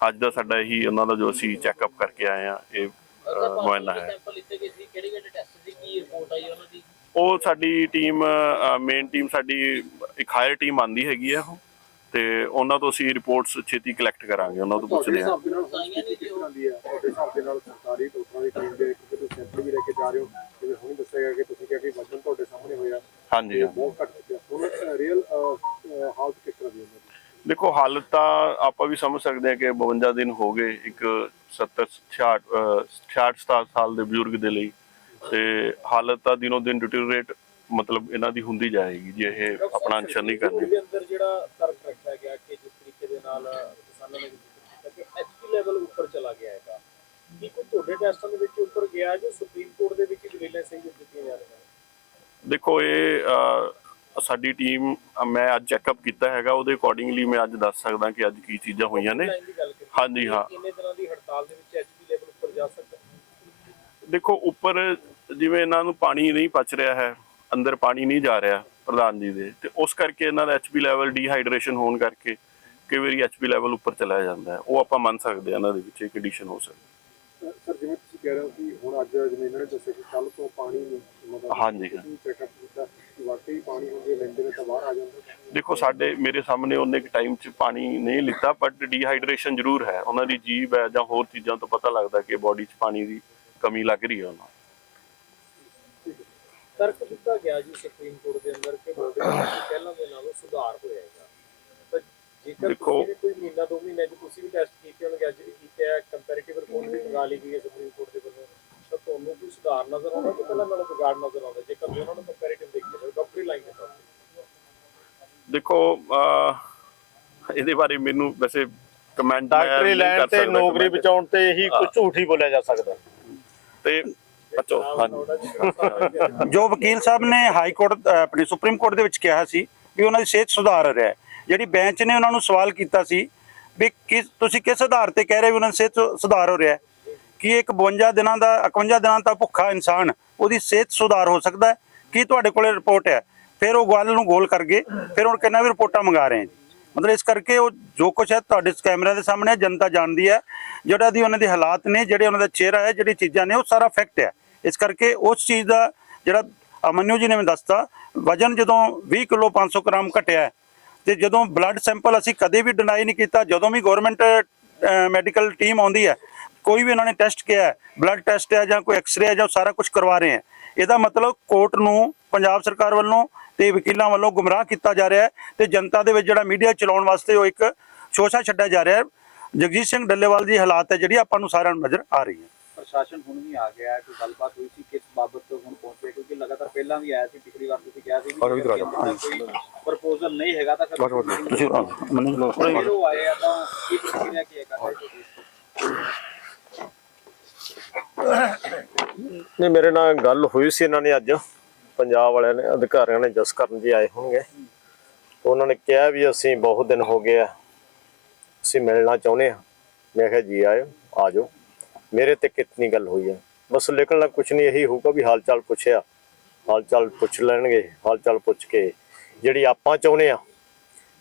ਅੱਜ ਦਾ ਸਾਡਾ ਇਹੀ ਉਹਨਾਂ ਦਾ ਜੋ ਅਸੀਂ ਚੈੱਕਅਪ ਕਰਕੇ ਆਏ ਆ ਇਹ ਮੁਆਇਨਾ ਹੈ। ਸੈਂਪਲ ਲਿੱਤੇ ਗਏ ਸੀ ਕਿਹੜੇ ਕਿਹੜੇ ਟੈਸਟ ਸੀ ਕੀ ਰਿਪੋਰਟ ਆਈ ਉਹਨਾਂ ਦੀ? ਉਹ ਸਾਡੀ ਟੀਮ ਮੇਨ ਟੀਮ ਸਾਡੀ ਇੱਕ ਹਾਇਰ ਟੀਮ ਆਂਦੀ ਹੈਗੀ ਆ ਉਹ ਤੇ ਉਹਨਾਂ ਤੋਂ ਅਸੀਂ ਰਿਪੋਰਟਸ ਛੇਤੀ ਕਲੈਕਟ ਕਰਾਂਗੇ ਉਹਨਾਂ ਤੋਂ ਪੁੱਛਦੇ ਹਾਂ। ਸਾਈਆਂ ਨਹੀਂ ਜੀ ਉਹ ਤੁਹਾਡੇ ਹਿਸਾਬ ਦੇ ਨਾਲ ਸਰਕਾਰੀ ਡਾਕਟਰਾਂ ਦੀ ਟੀਮ ਦੇ ਕਿਉਂਕਿ ਤੁਸੀਂ ਸੈਂਪਲ ਵੀ ਲੈ ਕੇ ਜਾ ਰਹੇ ਹੋ ਜਿਵੇਂ ਹੁਣ ਦੱਸਿਆ ਗਿਆ ਕਿ ਤੁਸੀਂ ਕਿਹਾ ਕਿ ਵਜਨ ਤੁਹਾਡੇ ਸਾਹਮਣੇ ਹੋਇਆ ਹਾਂਜੀ। ਬਹੁਤ ਘੱਟ ਰੀਅਲ ਹਾਲਤ ਕਿਸ ਤਰ੍ਹਾਂ ਦੀ ਹੈ ਉਹਨਾਂ ਦੀ। ਦੇਖੋ ਹਾਲਤ ਤਾਂ ਆਪਾਂ ਵੀ ਸਮਝ ਸਕਦੇ ਹਾਂ ਕਿ 52 ਦਿਨ ਹੋ ਗਏ ਇੱਕ 70 66 67 ਸਾਲ ਦੇ ਬਜ਼ੁਰਗ ਦੇ ਲਈ। ਤੇ ਹਾਲਤ ਤਾਂ ਦਿਨੋਂ ਦਿਨ ਡਿਟੀਰੀਓਰੇਟ ਮਤਲਬ ਇਹਨਾਂ ਦੀ ਹੁੰਦੀ ਜਾਏਗੀ ਜੇ ਇਹ ਆਪਣਾ ਅਨਸ਼ਨ ਨਹੀਂ ਕਰਦੇ ਦੇ ਅੰਦਰ ਜਿਹੜਾ ਤਰਕ ਰੱਖਿਆ ਗਿਆ ਕਿ ਜਿਸ ਤਰੀਕੇ ਦੇ ਨਾਲ ਕਿਸਾਨਾਂ ਨੇ ਜ਼ਿਕਰ ਕੀਤਾ ਕਿ ਐਚਪੀ ਲੈਵਲ ਉੱਪਰ ਚਲਾ ਗਿਆ ਹੈਗਾ। ਕੀ ਕੋਈ ਤੁਹਾਡੇ ਟੈਸਟਾਂ ਦੇ ਵਿੱਚ ਉੱਪਰ ਗਿਆ ਜੋ ਸੁਪਰੀਮ ਕੋਰਟ ਦੇ ਵਿੱਚ ਦਲੀਲਾਂ ਸਹੀ ਦਿੱਤੀਆਂ ਜਾ ਰਹੀਆਂ ਦੇਖੋ ਇਹ ਸਾਡੀ ਟੀਮ ਮੈਂ ਅੱਜ ਚੈੱਕਅਪ ਕੀਤਾ ਹੈਗਾ ਉਹਦੇ ਅਕੋਰਡਿੰਗਲੀ ਮੈਂ ਅੱਜ ਦੱਸ ਸਕਦਾ ਕਿ ਅੱਜ ਕੀ ਚੀਜ਼ਾਂ ਹੋਈਆਂ ਨੇ ਹਾਂਜੀ, ਹਾਂ। ਕਿੰਨੇ ਦਿਨਾਂ ਦੀ ਹੜਤਾਲ ਦੇ ਵਿੱਚ ਐਚਪੀ ਲੈਵਲ ਉੱਪਰ ਜਾ ਸਕਦਾ ਦੇਖੋ ਉੱਪਰ ਜਿਵੇਂ ਇਹਨਾਂ ਨੂੰ ਪਾਣੀ ਨਹੀਂ ਪਚ ਰਿਹਾ ਹੈ ਅੰਦਰ ਪਾਣੀ ਨਹੀਂ ਜਾ ਰਿਹਾ ਪ੍ਰਧਾਨ ਜੀ ਦੇ ਤੇ ਉਸ ਕਰਕੇ ਇਹਨਾਂ ਦਾ ਐਚਪੀ ਲੈਵਲ ਡੀਹਾਈਡਰੇਸ਼ਨ ਹੋਣ ਕਰਕੇ ਕਈ ਵਾਰੀ ਐਚਪੀ ਲੈਵਲ ਉੱਪਰ ਚਲਾ ਜਾਂਦਾ ਹੈ ਉਹ ਆਪਾਂ ਮੰਨ ਸਕਦੇ ਹਾਂ ਇਹਨਾਂ ਦੇ ਵਿੱਚ ਇੱਕ ਕੰਡੀਸ਼ਨ ਹੋ ਸਕਦੀ ਸਰ ਜਿਵੇਂ ਤੁਸੀਂ ਕਹਿ ਰਹੇ ਹੋ ਕਿ ਹੁਣ ਅੱਜ ਜਿਵੇਂ ਇਹਨਾਂ ਨੇ ਦੱਸਿਆ ਕਿ ਕੱਲ ਤੋਂ ਪਾਣੀ ਨਹੀਂ ਮਤਲਬ ਹਾਂਜੀ। ਚੈੱਕਅਪ ਵਾਕਈ ਪਾਣੀ ਹੁੰਦੇ ਲੈਂਦੇ ਨੇ ਤਾਂ ਬਾਹਰ ਆ ਜਾਂਦਾ ਦੇਖੋ ਸਾਡੇ ਮੇਰੇ ਸਾਹਮਣੇ ਉਹਨੇ ਕਿ ਟਾਈਮ 'ਚ ਪਾਣੀ ਨਹੀਂ ਲਿੱਤਾ ਬਟ ਡੀਹਾਈਡਰੇਸ਼ਨ ਜ਼ਰੂਰ ਹੈ। ਉਹਨਾਂ ਦੀ ਜੀਭ ਹੈ ਜਾਂ ਹੋਰ ਚੀਜ਼ਾਂ ਤੋਂ ਪਤਾ ਲੱਗਦਾ ਕਿ ਬੋਡੀ 'ਚ ਪਾਣੀ ਦੀ ਕਮੀ ਲੱਗ ਰਹੀ ਹੈ ਉਹਨਾਂ। ਤਰਕ ਦਿੱਤਾ ਗਿਆ ਜੀ ਸੁਪਰੀਮ ਕੋਰਟ ਦੇ ਅੰਦਰ ਕਿ ਬੋਡੀ ਪਹਿਲਾਂ ਦੇ ਨਾਲੋਂ ਸੁਧਾਰ ਹੋਏਗਾ ਪਰ ਜੇਕਰ ਦੇਖੋ- ਤੁਸੀਂ ਕੋਈ ਮਹੀਨਾ ਦੋ ਮਹੀਨੇ ਚ ਤੁਸੀਂ ਵੀ ਟੈਸਟ ਕੀਤੇ ਹੋਣਗੇ ਅੱਜ ਵੀ ਕੀਤੇ ਆ ਕੰਪੈਰੀਟਿਵ ਰਿਪੋਰਟ ਵੀ ਮੰਗਾ ਲਈ ਗਈ ਹੈ ਸੁਪਰੀਮ ਕੋਰਟ ਦੇ ਵੱਲੋਂ ਤਾਂ ਤੁਹਾਨੂੰ ਕੋਈ ਸੁਧਾਰ ਨਜ਼ਰ ਆਉਂਦਾ ਕਿ ਪਹਿਲਾਂ ਨਾਲੋਂ ਵਿਗਾੜ ਨਜ਼ਰ ਆਉਂਦਾ ਜੇਕਰ ਤੁਸੀਂ ਉਹਨਾਂ ਨੂੰ ਕੰਪੈਰੀਟਿਵ ਦੇਖਦੇ ਹੋ ਡਾਕਟਰੀ ਲਾਈਨ ਦੇ ਤੌਰ ਤੇ ਦੇਖੋ ਅਹ, ਇਹਦੇ ਬਾਰੇ ਮੈਨੂੰ ਵੈਸੇ ਕਮੈਂਟ ਡਾਕਟਰੀ ਲੈਣ ਤੇ ਨੌਕਰੀ ਬਚਾਉਣ ਤੇ ਇਹੀ ਕੁਝ ਝੂਠ ਹੀ ਬੋਲਿਆ ਜਾ ਸਕਦਾ। ਤੇ ਅੱਛੋ ਹਾਂਜੀ। ਜੋ ਵਕੀਲ ਸਾਹਿਬ ਨੇ ਹਾਈ ਕੋਰਟ ਆਪਣੀ ਸੁਪਰੀਮ ਕੋਰਟ ਦੇ ਵਿੱਚ ਕਿਹਾ ਸੀ ਵੀ ਉਹਨਾਂ ਦੀ ਸਿਹਤ ਸੁਧਾਰ ਰਿਹਾ ਹੈ। ਜਿਹੜੀ ਬੈਂਚ ਨੇ ਉਹਨਾਂ ਨੂੰ ਸਵਾਲ ਕੀਤਾ ਸੀ ਵੀ ਕਿਸ ਤੁਸੀਂ ਕਿਸ ਆਧਾਰ ਤੇ ਕਹਿ ਰਹੇ ਵੀ ਉਹਨਾਂ ਦੀ ਸਿਹਤ ਸੁਧਾਰ ਹੋ ਰਿਹਾ ਹੈ? ਕੀ ਇੱਕ 52 ਦਿਨਾਂ ਦਾ 51 ਦਿਨਾਂ ਦਾ ਭੁੱਖਾ ਇਨਸਾਨ ਉਹਦੀ ਸਿਹਤ ਸੁਧਾਰ ਹੋ ਸਕਦਾ ਹੈ? ਕੀ ਤੁਹਾਡੇ ਕੋਲੇ ਰਿਪੋਰਟ ਹੈ? ਫਿਰ ਉਹ ਗੱਲ ਨੂੰ ਗੋਲ ਕਰਕੇ ਫਿਰ ਉਹ ਕਹਿੰਦਾ ਵੀ ਰਿਪੋਰਟਾਂ ਮੰਗਾ ਰਹੇ ਹਾਂ ਮਤਲਬ ਇਸ ਕਰਕੇ ਉਹ ਜੋ ਕੁਛ ਹੈ ਤੁਹਾਡੇ ਕੈਮਰਿਆਂ ਦੇ ਸਾਹਮਣੇ ਜਨਤਾ ਜਾਣਦੀ ਹੈ। ਜਿਹੜਾ ਦੀ ਉਹਨਾਂ ਦੇ ਹਾਲਾਤ ਨੇ ਜਿਹੜੇ ਉਹਨਾਂ ਦਾ ਚਿਹਰਾ ਹੈ ਜਿਹੜੀ ਚੀਜ਼ਾਂ ਨੇ ਉਹ ਸਾਰਾ ਫੈਕਟ ਹੈ। ਇਸ ਕਰਕੇ ਉਸ ਚੀਜ਼ ਦਾ ਜਿਹੜਾ ਅਮਨਿਓ ਜੀ ਨੇ ਮੈਨੂੰ ਦੱਸਤਾ ਵਜਨ ਜਦੋਂ 20 ਕਿਲੋ 500 ਗ੍ਰਾਮ ਘਟਿਆ ਹੈ, ਤੇ ਜਦੋਂ ਬਲੱਡ ਸੈਂਪਲ ਅਸੀਂ ਕਦੇ ਵੀ ਡਿਨਾਈ ਨਹੀਂ ਕੀਤਾ ਜਦੋਂ ਵੀ ਗਵਰਨਮੈਂਟ ਮੈਡੀਕਲ ਟੀਮ ਆਉਂਦੀ ਹੈ ਕੋਈ ਵੀ ਉਹਨਾਂ ਨੇ ਟੈਸਟ ਕਿਹਾ ਬਲੱਡ ਟੈਸਟ ਹੈ ਜਾਂ ਕੋਈ ਐਕਸ-ਰੇ ਹੈ ਜਾਂ ਸਾਰਾ ਕੁਝ ਕਰਵਾ ਰਹੇ ਹੈ ਇਹਦਾ ਮਤਲਬ ਕੋਰਟ ਨੂੰ ਪੰਜਾਬ ਸਰਕਾਰ ਵੱਲੋਂ ਤੇ ਵਕੀਲਾਂ ਵੱਲੋਂ ਗੁੰਮਰਾਹ ਕੀਤਾ ਜਾ ਰਿਹਾ ਹੈ ਤੇ ਜਨਤਾ ਦੇ ਵਿੱਚ ਜਿਹੜਾ ਮੀਡੀਆ ਚਲਾਉਣ ਵਾਸਤੇ ਉਹ ਇੱਕ ਸ਼ੋਸ਼ਾ ਛੱਡਿਆ ਜਾ ਰਿਹਾ ਹੈ। ਜਗਜੀਤ ਸਿੰਘ ਡੱਲੇਵਾਲ ਦੀ ਹਾਲਾਤ ਹੈ ਜਿਹੜੀ ਆਪਾਂ ਨੂੰ ਸਾਰਿਆਂ ਨੂੰ ਨਜ਼ਰ ਆ ਰਹੀ ਹੈ। ਪ੍ਰਸ਼ਾਸਨ ਹੁਣ ਵੀ ਆ ਗਿਆ ਹੈ ਕੋਈ ਗੱਲਬਾਤ ਹੋਈ ਸੀ ਕਿਸ ਬਾਬਤ ਤੋਂ ਹੁਣ ਪਹੁੰਚੇ? ਕਿਉਂਕਿ ਲਗਾਤਾਰ ਪਹਿਲਾਂ ਵੀ ਆਇਆ ਸੀ ਪਿਛਲੀ ਵਾਰ ਤੁਸੀਂ ਕਿਹਾ ਸੀ ਔਰ ਵੀ ਪ੍ਰਪੋਜ਼ਲ ਨਹੀਂ ਹੈਗਾ ਤਾਂ ਫਿਰ ਤੁਸੀਂ ਮੈਨੂੰ ਉਹ ਆਏ ਆ ਤਾਂ ਕੀ ਪ੍ਰਕਿਰਿਆ ਕੀ ਹੈ ਕਰਦੇ ਨਹੀਂ ਮੇਰੇ ਨਾਲ ਗੱਲ ਹੋਈ ਸੀ ਇਹਨਾਂ ਨੇ ਅੱਜ। ਪੰਜਾਬ ਵਾਲਿਆਂ ਨੇ, ਅਧਿਕਾਰੀਆਂ ਨੇ ਜਸ ਕਰਨ ਜੀ ਆਏ ਹੋਣਗੇ। ਉਹਨਾਂ ਨੇ ਕਿਹਾ ਵੀ ਅਸੀਂ ਬਹੁਤ ਦਿਨ ਹੋ ਗਏ ਆ, ਅਸੀਂ ਮਿਲਣਾ ਚਾਹੁੰਦੇ ਆ ਮੈਂ ਕਿਹਾ, ਜੀ ਆਇਓ, ਆ ਮੇਰੇ ਤੇ ਕਿਤਨੀ ਗੱਲ ਹੋਈ ਹੈ ਬਸ ਲਿਖਣ ਦਾ ਕੁਝ ਨਹੀਂ ਇਹੀ ਹੋਊਗਾ ਵੀ ਹਾਲ ਚਾਲ ਪੁੱਛਿਆ। ਹਾਲ ਚਾਲ ਪੁੱਛ ਲੈਣਗੇ ਹਾਲ ਚਾਲ ਪੁੱਛ ਕੇ। ਜਿਹੜੀ ਆਪਾਂ ਚਾਹੁੰਦੇ ਆ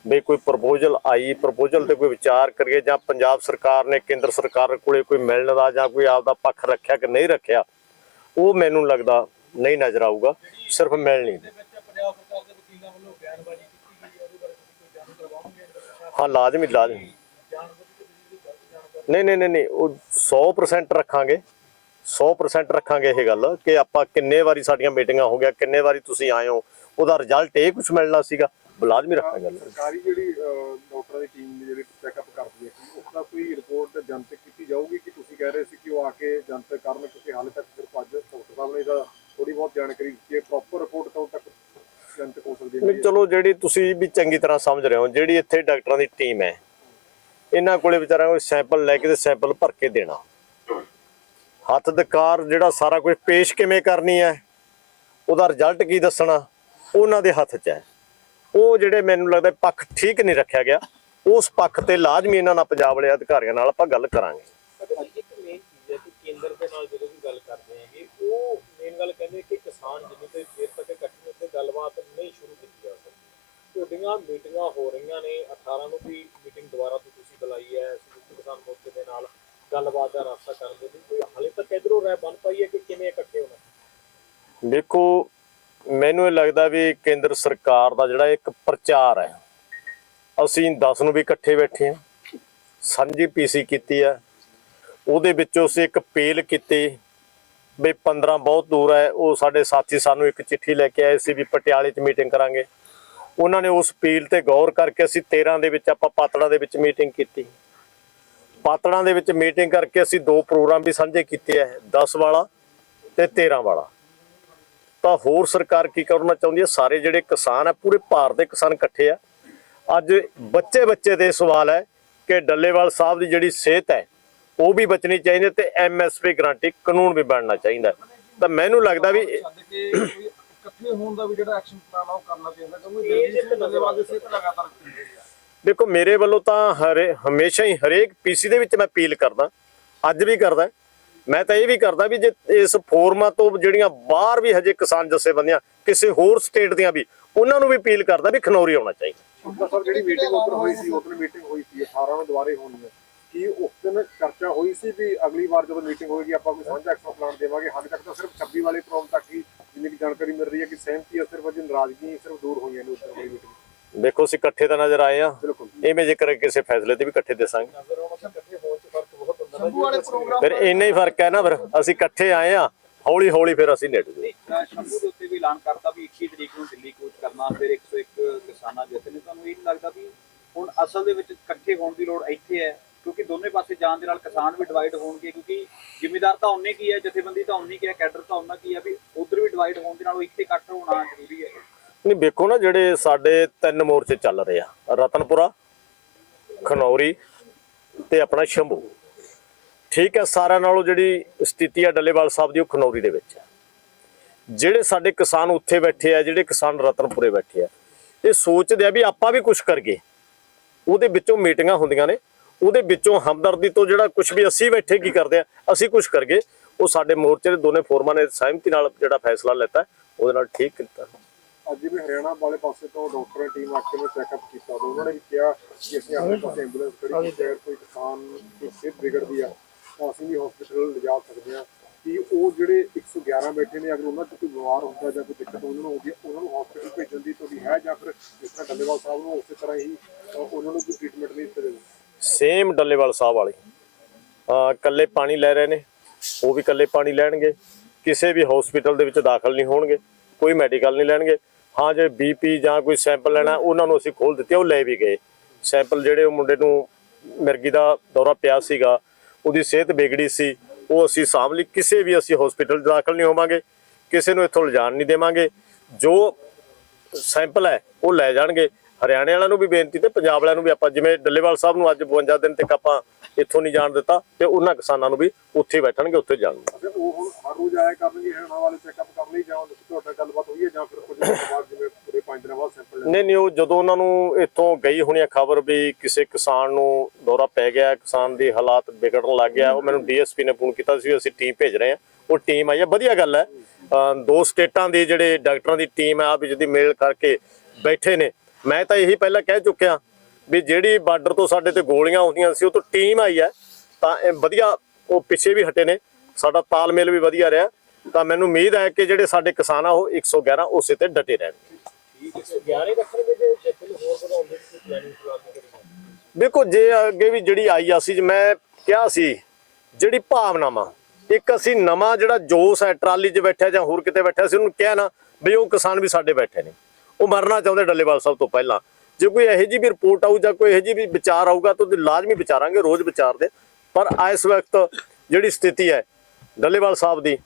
ਵੀ ਕੋਈ ਪ੍ਰਪੋਜ਼ਲ ਆਈ, ਪ੍ਰਪੋਜ਼ਲ ਤੇ ਕੋਈ ਵਿਚਾਰ ਕਰੀਏ ਜਾਂ ਪੰਜਾਬ ਸਰਕਾਰ ਨੇ, ਕੇਂਦਰ ਸਰਕਾਰ ਕੋਲੇ ਕੋਈ ਮਿਲਣ ਦਾ ਜਾਂ ਕੋਈ ਆਪਦਾ ਪੱਖ ਰੱਖਿਆ ਕਿ ਨਹੀਂ ਰੱਖਿਆ, ਉਹ ਮੈਨੂੰ ਲੱਗਦਾ ਨਹੀਂ ਨਜ਼ਰ ਆਊਗਾ, ਸਿਰਫ ਮਿਲਣੀ ਦੇ ਹਾਂ, ਲਾਜ਼ਮੀ ਲਾਜ਼ਮੀ। ਨਹੀਂ ਨਹੀਂ ਨਹੀਂ ਉਹ 100% ਰੱਖਾਂਗੇ। 100% ਰੱਖਾਂਗੇ ਇਹ ਗੱਲ ਕਿ ਆਪਾਂ ਕਿੰਨੇ ਵਾਰੀ ਸਾਡੀਆਂ ਮੀਟਿੰਗਾਂ ਹੋ ਗਿਆ, ਕਿੰਨੇ ਵਾਰੀ ਤੁਸੀਂ ਆਏ ਹੋ, ਉਹਦਾ ਰਿਜ਼ਲਟ ਇਹ ਕੁਝ ਮਿਲਣਾ ਸੀਗਾ। ਲਾਜ਼ਮੀ ਰੱਖਾਂਗੇ ਗੱਲ। ਸਰਕਾਰੀ ਜਿਹੜੀ ਡਾਕਟਰਾਂ ਦੀ ਟੀਮ ਜਿਹੜੀ ਚੈੱਕਅਪ ਕਰਦੀ ਹੈ ਕਿ ਕੋਈ ਰਿਪੋਰਟ ਜਨਤਕ ਕੀਤੀ ਜਾਊਗੀ ਕਿ ਤੁਸੀਂ ਕਹਿ ਰਹੇ ਸੀ ਕਿ ਉਹ ਆ ਕੇ ਜਨਤਕ ਕਰਨ, ਕਿਉਂਕਿ ਹਾਲੇ ਤੱਕ ਸਿਰਫ ਅੱਜ ਡਾਕਟਰ ਸਾਹਿਬ ਨੇ ਇਹਦਾ ਥੋੜੀ ਬਹੁਤ ਜਾਣਕਾਰੀ ਦਿੱਤੀ ਹੈ ਪ੍ਰੋਪਰ ਰਿਪੋਰਟ ਕਦੋਂ ਤੱਕ ਜਨਤਕ ਹੋ ਸਕਦੀ ਨਹੀਂ ਹੈ। ਚਲੋ ਜਿਹੜੀ ਤੁਸੀਂ ਵੀ ਚੰਗੀ ਤਰ੍ਹਾਂ ਸਮਝ ਰਹੇ ਹੋ ਜਿਹੜੀ ਇੱਥੇ ਡਾਕਟਰਾਂ ਦੀ ਟੀਮ ਹੈ ਇਹਨਾਂ ਕੋਲੇ ਵਿਚਾਰਿਆਂ ਕੋਲ ਸੈਂਪਲ ਲੈ ਕੇ ਤੇ ਸੈਂਪਲ ਭਰ ਕੇ ਦੇਣਾ। ਹੱਥ ਦਕਾਰ ਜਿਹੜਾ ਸਾਰਾ ਕੁਝ ਪੇਸ਼ ਕਿਵੇਂ ਕਰਨੀ ਹੈ ਉਹਦਾ ਰਿਜ਼ਲਟ ਕੀ ਦੱਸਣਾ ਉਹਨਾਂ ਦੇ ਹੱਥ 'ਚ ਹੈ। ਉਹ ਜਿਹੜੇ ਮੈਨੂੰ ਲੱਗਦਾ ਪੱਖ ਠੀਕ ਨਹੀਂ ਰੱਖਿਆ ਗਿਆ ਉਸ ਪੱਖ ਤੇ ਲਾਜ਼ਮੀ ਇਹਨਾਂ ਨਾਲ ਪੰਜਾਬ ਵਾਲੇ ਅਧਿਕਾਰੀਆਂ ਨਾਲ ਆਪਾਂ ਗੱਲ ਕਰਾਂਗੇ। ਅਗਰ ਇੱਕ ਮੇਨ ਚੀਜ਼ ਹੈ ਕਿ ਕੇਂਦਰ ਦੇ ਨਾਲ ਜਦੋਂ ਵੀ ਗੱਲ ਕਰਦੇ ਹੈਗੇ ਉਹ ਮੇਨ ਗੱਲ ਕਹਿੰਦੇ ਕਿ ਕਿਸਾਨ ਜਿੰਨੀ ਤੇ ਦੇਰ ਤੱਕ ਇਕੱਠੇ ਉੱਤੇ ਗੱਲਬਾਤ ਨਹੀਂ ਸ਼ੁਰੂ ਕੀਤੀ ਜਾ ਸਕਦੀ। ਤੁਹਾਡੀਆਂ ਮੀਟਿੰਗਾਂ ਹੋ ਰਹੀਆਂ ਨੇ 18 ਨੂੰ ਵੀ ਮੀਟਿੰਗ ਦੁਬਾਰਾ ਤੋਂ ਤੁਸੀਂ ਬੁਲਾਈ ਹੈ ਸੰਯੁਕਤ ਕਿਸਾਨ ਮੋਰਚੇ ਦੇ ਨਾਲ ਗੱਲਬਾਤ ਦਾ ਰਾਸਤਾ ਕਰਨ ਦੇ ਲਈ ਕੋਈ ਹਾਲੇ ਤੱਕ ਇਧਰੋਂ ਰਹਿ ਬਣ ਪਾਈ ਹੈ ਕਿ ਕਿਵੇਂ ਇਕੱਠੇ ਹੋਣਾ? ਦੇਖੋ, ਮੈਨੂੰ ਇਹ ਲੱਗਦਾ ਵੀ ਕੇਂਦਰ ਸਰਕਾਰ ਦਾ ਜਿਹੜਾ ਇੱਕ ਪ੍ਰਚਾਰ ਹੈ, ਅਸੀਂ 10 ਨੂੰ ਵੀ ਇਕੱਠੇ ਬੈਠੇ ਹਾਂ, ਸਾਂਝੀ ਪੀਸੀ ਕੀਤੀ ਆ ਉਹਦੇ ਵਿੱਚੋਂ ਅਸੀਂ ਇੱਕ ਪੇਲ ਕੀਤੀ ਵੀ 15 ਬਹੁਤ ਦੂਰ ਹੈ, ਉਹ ਸਾਡੇ ਸਾਥੀ ਸਾਨੂੰ ਇੱਕ ਚਿੱਠੀ ਲੈ ਕੇ ਆਏ ਸੀ ਵੀ ਪਟਿਆਲੇ 'ਚ ਮੀਟਿੰਗ ਕਰਾਂਗੇ। ਉਹਨਾਂ ਨੇ ਉਸ ਅਪੀਲ ਤੇ ਗੌਰ ਕਰਕੇ ਅਸੀਂ 13 ਦੇ ਵਿੱਚ ਆਪਾਂ ਪਾਤੜਾ ਦੇ ਵਿੱਚ ਮੀਟਿੰਗ ਕੀਤੀ। ਪਾਤੜਾਂ ਦੇ ਵਿੱਚ ਮੀਟਿੰਗ ਕਰਕੇ ਅਸੀਂ ਦੋ ਪ੍ਰੋਗਰਾਮ ਵੀ ਸਾਂਝੇ ਕੀਤੇ ਹੈ 10 ਵਾਲਾ ਤੇ 13 ਵਾਲਾ। ਤਾਂ ਹੋਰ ਸਰਕਾਰ ਕੀ ਕਰਨਾ ਚਾਹੁੰਦੀ ਹੈ? ਸਾਰੇ ਜਿਹੜੇ ਕਿਸਾਨ ਆ ਪੂਰੇ ਭਾਰਤ ਦੇ ਕਿਸਾਨ ਇਕੱਠੇ ਆ। ਅੱਜ ਬੱਚੇ ਬੱਚੇ ਦੇ ਸਵਾਲ ਹੈ ਕਿ ਡੱਲੇਵਾਲ ਸਾਹਿਬ ਦੀ ਜਿਹੜੀ ਸਿਹਤ ਹੈ ਉਹ ਵੀ ਬਚਣੀ ਚਾਹੀਦੀ ਤੇ ਐਮਐਸਪੀ ਗਾਰੰਟੀ ਕਾਨੂੰਨ ਵੀ ਬਣਨਾ ਚਾਹੀਦਾ। ਤਾਂ ਮੈਨੂੰ ਲੱਗਦਾ ਵੀ ਛੱਡ ਕੇ ਕੋਈ ਇਕੱਠੇ ਹੋਣ ਦਾ ਵੀ ਜਿਹੜਾ ਐਕਸ਼ਨ ਪਲਾਨ ਆ ਉਹ ਕਰਨਾ ਚਾਹੀਦਾ ਕਿਉਂਕਿ ਦਿੱਲੀ ਸਿੰਘ ਡੱਲੇਵਾਲ ਦੀ ਸਿਹਤ ਲਗਾਤਾਰ ਠੀਕ ਰਹੀ ਹੈ ਦੇਖੋ ਮੇਰੇ ਵੱਲੋਂ ਤਾਂ ਹਰੇ ਹਮੇਸ਼ਾ ਹੀ ਹਰੇਕ ਪੀਸੀ ਦੇ ਵਿੱਚ ਮੈਂ ਅਪੀਲ ਕਰਦਾ ਅੱਜ ਵੀ ਕਰਦਾ ਮੈਂ ਤਾਂ ਇਹ ਵੀ ਕਰਦਾ ਵੀ ਜੇ ਇਸ ਫੋਰਮਾਂ ਤੋਂ ਜਿਹੜੀਆਂ ਬਾਹਰ ਵੀ ਹਜੇ ਕਿਸਾਨ ਜਥੇਬੰਦੀਆਂ ਕਿਸੇ ਹੋਰ ਸਟੇਟ ਦੀਆਂ ਵੀ ਉਹਨਾਂ ਨੂੰ ਵੀ ਅਪੀਲ ਕਰਦਾ ਵੀ ਖਨੌਰੀ ਆਉਣਾ ਚਾਹੀਦਾ। ਸਾਹਿਬ ਜਿਹੜੀ ਮੀਟਿੰਗ ਉੱਪਰ ਹੋਈ ਸੀ ਦਿਨ ਮੀਟਿੰਗ ਹੋਈ ਸੀ 18 ਨੂੰ ਦੁਬਾਰੇ ਹੋਣੀ ਹੈ। ਕੀ ਉਸ ਦਿਨ ਚਰਚਾ ਹੋਈ ਸੀ ਵੀ ਅਗਲੀ ਵਾਰ ਜਦੋਂ ਮੀਟਿੰਗ ਹੋਏਗੀ ਆਪਾਂ ਕੋਈ ਸਾਂਝਾ ਐਕਸ਼ਨ ਪਲਾਨ ਦੇਵਾਂਗੇ। ਹਾਲੇ ਤੱਕ ਤਾਂ ਸਿਰਫ 26 ਵਾਲੇ ਪ੍ਰੋਗਰਾਮ ਤੱਕ ਹੀ ਜਿੰਨੀ ਕੁ ਜਾਣਕਾਰੀ ਮਿਲ ਰਹੀ ਹੈ ਕਿ ਸਹਿਮਤੀ ਹੈ ਸਿਰਫ ਅਜੇ ਨਾਰਾਜ਼ਗੀ ਸਿਰਫ ਦੂਰ ਹੋਈਆਂ ਨੇ ਉਸ ਦਿਨ ਹੋਈ ਮੀਟਿੰਗ ਦੇਖੋ ਅਸੀਂ ਇਕੱਠੇ ਤਾਂ ਨਜ਼ਰ ਆਏ ਆ ਬਿਲਕੁਲ ਇਵੇਂ ਜੇਕਰ ਕਿਸੇ ਫੈਸਲੇ ਤੇ ਵੀ ਇਕੱਠੇ ਦੇਸਾਂਗੇ। ਫਿਰ ਇੰਨਾ ਹੀ ਫ਼ਰਕ ਹੈ ਨਾ ਫਿਰ। ਅਸੀਂ ਇਕੱਠੇ ਆਏ ਆ ਹੌਲੀ ਹੌਲੀ ਫਿਰ ਅਸੀਂ ਨਿੜ ਗਏ ਸ਼ੰਭੂ ਦੇ ਉੱਤੇ ਵੀ ਐਲਾਨ ਕਰਤਾ ਵੀ 21 ਤਰੀਕ ਨੂੰ ਦਿੱਲੀ ਕੂਚ ਕਰਨਾ ਫਿਰ 101 ਕਿਸਾਨਾਂ ਜਿੱਤੇ ਨੇ। ਤੁਹਾਨੂੰ ਇਹ ਨਹੀਂ ਲੱਗਦਾ ਵੀ ਹੁਣ ਅਸਲ ਦੇ ਵਿੱਚ ਇਕੱਠੇ ਹੋਣ ਦੀ ਲੋੜ ਇੱਥੇ ਹੈ? ਕਿਉਂਕਿ ਦੋਨੇ ਪਾਸੇ ਜਾਣ ਦੇ ਨਾਲ ਕਿਸਾਨ ਵੀ ਡਿਵਾਈਡ ਹੋਣਗੇ, ਕਿਉਂਕਿ ਜ਼ਿਮੀਦਾਰ ਤਾਂ ਉਹਨੇ ਕੀ ਹੈ, ਜਥੇਬੰਦੀ ਤਾਂ ਉਹਨੇ ਕੀ ਹੈ, ਕੈਡਰ ਤਾਂ ਉਹਨਾਂ ਕੀ ਹੈ ਵੀ ਉਧਰ ਵੀ ਡਿਵਾਈਡ ਹੋਣ ਦੇ ਨਾਲ ਇੱਥੇ ਇਕੱਠ ਹੋਣਾ ਜ਼ਰੂਰੀ ਹੈ। ਨਹੀਂ, ਵੇਖੋ ਨਾ ਜਿਹੜੇ ਸਾਡੇ ਤਿੰਨ ਮੋਰਚੇ ਚੱਲ ਰਹੇ ਆ, ਰਤਨਪੁਰਾ, ਖਨੌਰੀ ਤੇ ਆਪਣਾ ਸ਼ੰਭੂ। ਠੀਕ ਹੈ, ਸਾਰਿਆਂ ਨਾਲੋਂ ਜਿਹੜੀ ਸਥਿਤੀ ਆ ਡੱਲੇਵਾਲ ਸਾਹਿਬ ਦੀ, ਉਹ ਖਨੌਰੀ ਦੇ ਵਿੱਚ ਹੈ। ਜਿਹੜੇ ਸਾਡੇ ਕਿਸਾਨ ਉੱਥੇ ਬੈਠੇ ਆ, ਜਿਹੜੇ ਕਿਸਾਨ ਰਤਨਪੁਰੇ ਬੈਠੇ ਆ, ਇਹ ਸੋਚਦੇ ਆ ਵੀ ਆਪਾਂ ਵੀ ਕੁਝ ਕਰਗੇ ਉਹਦੇ ਵਿੱਚੋਂ ਮੀਟਿੰਗਾਂ ਹੁੰਦੀਆਂ ਨੇ ਉਹਦੇ ਵਿੱਚੋਂ ਹਮਦਰਦੀ ਤੋਂ ਜਿਹੜਾ ਕੁਝ ਵੀ ਅਸੀਂ ਬੈਠੇ ਕੀ ਕਰਦੇ ਆ ਅਸੀਂ ਕੁਝ ਕਰਗੇ ਉਹ ਸਾਡੇ ਮੋਰਚੇ ਦੇ ਦੋਨੇ ਫੋਰਮਾਂ ਨੇ ਸਹਿਮਤੀ ਨਾਲ ਜਿਹੜਾ ਫੈਸਲਾ ਲੈਤਾ ਉਹਦੇ ਨਾਲ ਠੀਕ ਕੀਤਾ। ਅੱਜ ਵੀ ਹਰਿਆਣਾ ਵਾਲੇ ਪਾਸੇ ਤੋਂ ਡਾਕਟਰਾਂ ਟੀਮ ਆ ਕੇ ਚੈੱਕਅਪ ਕੀਤਾ ਉਹਨਾਂ ਨੇ ਵੀ ਕਿਹਾ ਕਿ ਅਸੀਂ ਆਪਣੇ ਪਾਸੇ ਐਂਬੂਲੈਂਸ ਖੜੀ ਕੀਤੀ ਹੈ ਕੋਈ ਕਿਸਾਨ ਦੀ ਸਿਹਤ ਵਿਗੜਦੀ ਆ ਤਾਂ ਅਸੀਂ ਵੀ ਹਸਪੀਟਲ ਲਿਜਾ ਸਕਦੇ ਹਾਂ। ਕਿ ਉਹ ਜਿਹੜੇ 111 ਬੈਠੇ ਨੇ ਅਗਰ ਉਹਨਾਂ 'ਚ ਕੋਈ ਬਿਮਾਰ ਹੁੰਦਾ ਜਾਂ ਕੋਈ ਦਿੱਕਤ ਉਹਨਾਂ ਨੂੰ ਆਉਂਦੀ ਹੈ ਉਹਨਾਂ ਨੂੰ ਹਸਪੀਟਲ ਭੇਜਣ ਦੀ ਤੁਹਾਡੀ ਹੈ ਜਾਂ ਫਿਰ ਜਿਸ ਤਰ੍ਹਾਂ ਡੱਲੇਵਾਲ ਸਾਹਿਬ ਨੂੰ ਉਸੇ ਤਰ੍ਹਾਂ ਹੀ ਅ, ਉਹਨਾਂ ਨੂੰ ਕੋਈ ਟ੍ਰੀਟਮੈਂਟ ਨਹੀਂ ਦਿੱਤਾ ਜਾਵੇ ਸੇਮ ਡੱਲੇਵਾਲ ਸਾਹਿਬ ਵਾਲੇ। ਆ ਕੱਲੇ ਪਾਣੀ ਲੈ ਰਹੇ ਨੇ, ਉਹ ਵੀ ਕੱਲੇ ਪਾਣੀ ਲੈਣਗੇ। ਕਿਸੇ ਵੀ ਹਸਪੀਟਲ ਦੇ ਵਿੱਚ ਦਾਖਲ ਨਹੀਂ ਹੋਣਗੇ, ਕੋਈ ਮੈਡੀਕਲ ਨਹੀਂ ਲੈਣਗੇ। ਹਾਂ, ਜੇ ਬੀਪੀ ਜਾਂ ਕੋਈ ਸੈਂਪਲ ਲੈਣਾ, ਉਹਨਾਂ ਨੂੰ ਅਸੀਂ ਖੋਲ ਦਿੱਤੇ, ਉਹ ਲੈ ਵੀ ਗਏ। ਸੈਂਪਲ ਜਿਹੜੇ ਉਹ ਮੁੰਡੇ ਨੂੰ ਮਿਰਗੀ ਦਾ ਦੌਰਾ ਪਿਆ ਸੀਗਾ, ਉਹਦੀ ਸਿਹਤ ਵਿਗੜੀ ਸੀ, ਉਹ ਅਸੀਂ ਸਾਂਭ ਲਈ। ਕਿਸੇ ਵੀ ਅਸੀਂ ਹਸਪੀਟਲ ਦਾਖਲ ਨਹੀਂ ਹੋਵਾਂਗੇ, ਕਿਸੇ ਨੂੰ ਇੱਥੋਂ ਲਿਜਾਣ ਨਹੀਂ ਦੇਵਾਂਗੇ। ਜੋ ਸੈਂਪਲ ਹੈ, ਉਹ ਲੈ ਜਾਣਗੇ। ਹਰਿਆਣੇ ਵਾਲਿਆਂ ਨੂੰ ਵੀ ਬੇਨਤੀ ਤੇ ਪੰਜਾਬ ਵਾਲਿਆਂ ਨੂੰ ਵੀ ਆਪਾਂ ਜਿਵੇਂ ਡੱਲੇਵਾਲ ਸਾਹਿਬ ਨੂੰ ਅੱਜ 52 ਦਿਨ ਤੱਕ ਆਪਾਂ ਇੱਥੋਂ ਨਹੀਂ ਜਾਣ ਦਿੱਤਾ ਤੇ ਉਹਨਾਂ ਕਿਸਾਨਾਂ ਨੂੰ ਵੀ ਉੱਥੇ ਬੈਠਣਗੇ ਉੱਥੇ ਜਾਣਗੇ ਉਹ ਹੁਣ ਹਰ ਰੋਜ਼ ਆਇਆ ਕਰਨਗੇ ਹਰਿਆਣਾ ਵਾਲੇ ਚੈੱਕਅਪ ਕਰਨ ਲਈ ਜਾਂ ਤੁਹਾਡਾ ਗੱਲਬਾਤ ਹੋਈ ਹੈ ਜਾਂ ਫਿਰ ਕੁਝ ਦਿਨਾਂ ਬਾਅਦ ਜਿਵੇਂ ਪੂਰੇ 5 ਦਿਨਾਂ ਬਾਅਦ ਸੈਂਪਲ ਨਹੀਂ ਨਹੀਂ ਉਹ ਜਦੋਂ ਉਹਨਾਂ ਨੂੰ ਇੱਥੋਂ ਗਈ ਹੋਣੀ ਆ ਖਬਰ ਵੀ ਕਿਸੇ ਕਿਸਾਨ ਨੂੰ ਦੌਰਾ ਪੈ ਗਿਆ ਕਿਸਾਨ ਦੀ ਹਾਲਾਤ ਵਿਗੜਨ ਲੱਗ ਗਿਆ ਉਹ ਮੈਨੂੰ ਡੀਐਸਪੀ ਨੇ ਫੋਨ ਕੀਤਾ ਸੀ ਅਸੀਂ ਟੀਮ ਭੇਜ ਰਹੇ ਹਾਂ। ਉਹ ਟੀਮ ਆਈ ਹੈ ਵਧੀਆ ਗੱਲ ਹੈ। ਦੋ ਸਟੇਟਾਂ ਦੇ ਜਿਹੜੇ ਡਾਕਟਰਾਂ ਦੀ ਟੀਮ ਹੈ ਆਪ ਜਿਹਦੀ ਮੇਲ ਕਰਕੇ ਬੈਠੇ ਨੇ ਮੈਂ ਤਾਂ ਇਹੀ ਪਹਿਲਾਂ ਕਹਿ ਚੁੱਕਿਆ ਵੀ ਜਿਹੜੀ ਬਾਰਡਰ ਤੋਂ ਸਾਡੇ ਤੇ ਗੋਲੀਆਂ ਆਉਂਦੀਆਂ ਸੀ, ਉਹ ਤੋਂ ਟੀਮ ਆਈ ਹੈ, ਤਾਂ ਇਹ ਵਧੀਆ ਉਹ ਪਿੱਛੇ ਵੀ ਹਟੇ ਨੇ, ਸਾਡਾ ਤਾਲਮੇਲ ਵੀ ਵਧੀਆ ਰਿਹਾ, ਤਾਂ ਮੈਨੂੰ ਉਮੀਦ ਹੈ ਕਿ ਜਿਹੜੇ ਸਾਡੇ ਕਿਸਾਨ ਆ, ਉਹ 111 ਉਸੇ ਤੇ ਡਟੇ ਰਹਿਣਗੇ। ਗਿਆਰੇ ਰੱਖਣਗੇ ਜੇ ਜੱਥੇ ਹੋਰ ਵਧਾਉਣ ਦੀ ਪਲੈਨਿੰਗ ਦੇਖੋ, ਜੇ ਅੱਗੇ ਵੀ ਜਿਹੜੀ ਆਈ ਆ ਸੀ ਮੈਂ ਕਿਹਾ ਸੀ, ਜਿਹੜੀ ਭਾਵਨਾਵਾਂ, ਇੱਕ ਅਸੀਂ ਨਵਾਂ ਜਿਹੜਾ ਜੋਸ਼ ਹੈ, ਟਰਾਲੀ 'ਚ ਬੈਠਿਆ ਜਾਂ ਹੋਰ ਕਿਤੇ ਬੈਠਿਆ ਸੀ, ਉਹਨੂੰ ਕਿਹਾ ਨਾ ਵੀ ਉਹ ਕਿਸਾਨ ਵੀ ਸਾਡੇ ਬੈਠੇ ਨੇ। ਉਹ ਮਰਨਾ ਚਾਹੁੰਦੇ ਡੱਲੇਵਾਲ ਸਾਹਿਬ ਤੋਂ ਪਹਿਲਾਂ। ਜੇ ਕੋਈ ਇਹੋ ਜਿਹੀ ਵੀ ਰਿਪੋਰਟ ਆਊ ਜਾਂ ਕੋਈ ਇਹੋ ਜਿਹੀ ਵੀ ਵਿਚਾਰ ਆਊਗਾ ਤਾਂ ਉਹਦੀ ਲਾਜ਼ਮੀ ਵਿਚਾਰਾਂਗੇ, ਰੋਜ਼ ਵਿਚਾਰਦੇ। ਪਰ ਇਸ ਵਕਤ ਜਿਹੜੀ ਸਥਿਤੀ ਹੈ ਡੱਲੇਵਾਲ ਸਾਹਿਬ ਦੀ,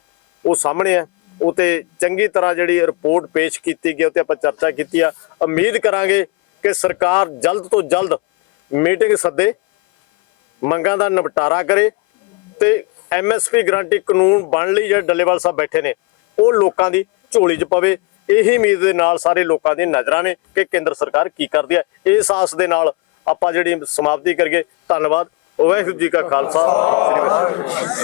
ਉਹ ਸਾਹਮਣੇ ਹੈ। ਉਹ ਤੇ ਚੰਗੀ ਤਰ੍ਹਾਂ ਜਿਹੜੀ ਰਿਪੋਰਟ ਪੇਸ਼ ਕੀਤੀ ਗਈ ਉਹ ਤੇ ਆਪਾਂ ਚਰਚਾ ਕੀਤੀ ਆ। ਉਮੀਦ ਕਰਾਂਗੇ ਕਿ ਸਰਕਾਰ ਜਲਦ ਤੋਂ ਜਲਦ ਮੀਟਿੰਗ ਸੱਦੇ, ਮੰਗਾਂ ਦਾ ਨਿਪਟਾਰਾ ਕਰੇ ਤੇ ਐਮਐਸਪੀ ਗਰੰਟੀ ਕਾਨੂੰਨ ਬਣ ਲਈ ਜਿਹੜੇ ਡੱਲੇਵਾਲ ਸਾਹਿਬ ਬੈਠੇ ਨੇ, ਉਹ ਲੋਕਾਂ ਦੀ ਝੋਲੀ 'ਚ ਪਵੇ। ਇਹੀ ਉਮੀਦ ਦੇ ਨਾਲ ਸਾਰੇ ਲੋਕਾਂ ਦੀਆਂ ਨਜ਼ਰਾਂ ਨੇ ਕਿ ਕੇਂਦਰ ਸਰਕਾਰ ਕੀ ਕਰਦੀ ਹੈ। ਇਸ ਆਸ ਦੇ ਨਾਲ ਆਪਾਂ ਜਿਹੜੀ ਸਮਾਪਤੀ ਕਰੀਏ। ਧੰਨਵਾਦ। ਵਾਹਿਗੁਰੂ ਜੀ ਕਾ ਖਾਲਸਾ। ਸ੍ਰੀ ਵਾਹਿਗੁਰੂ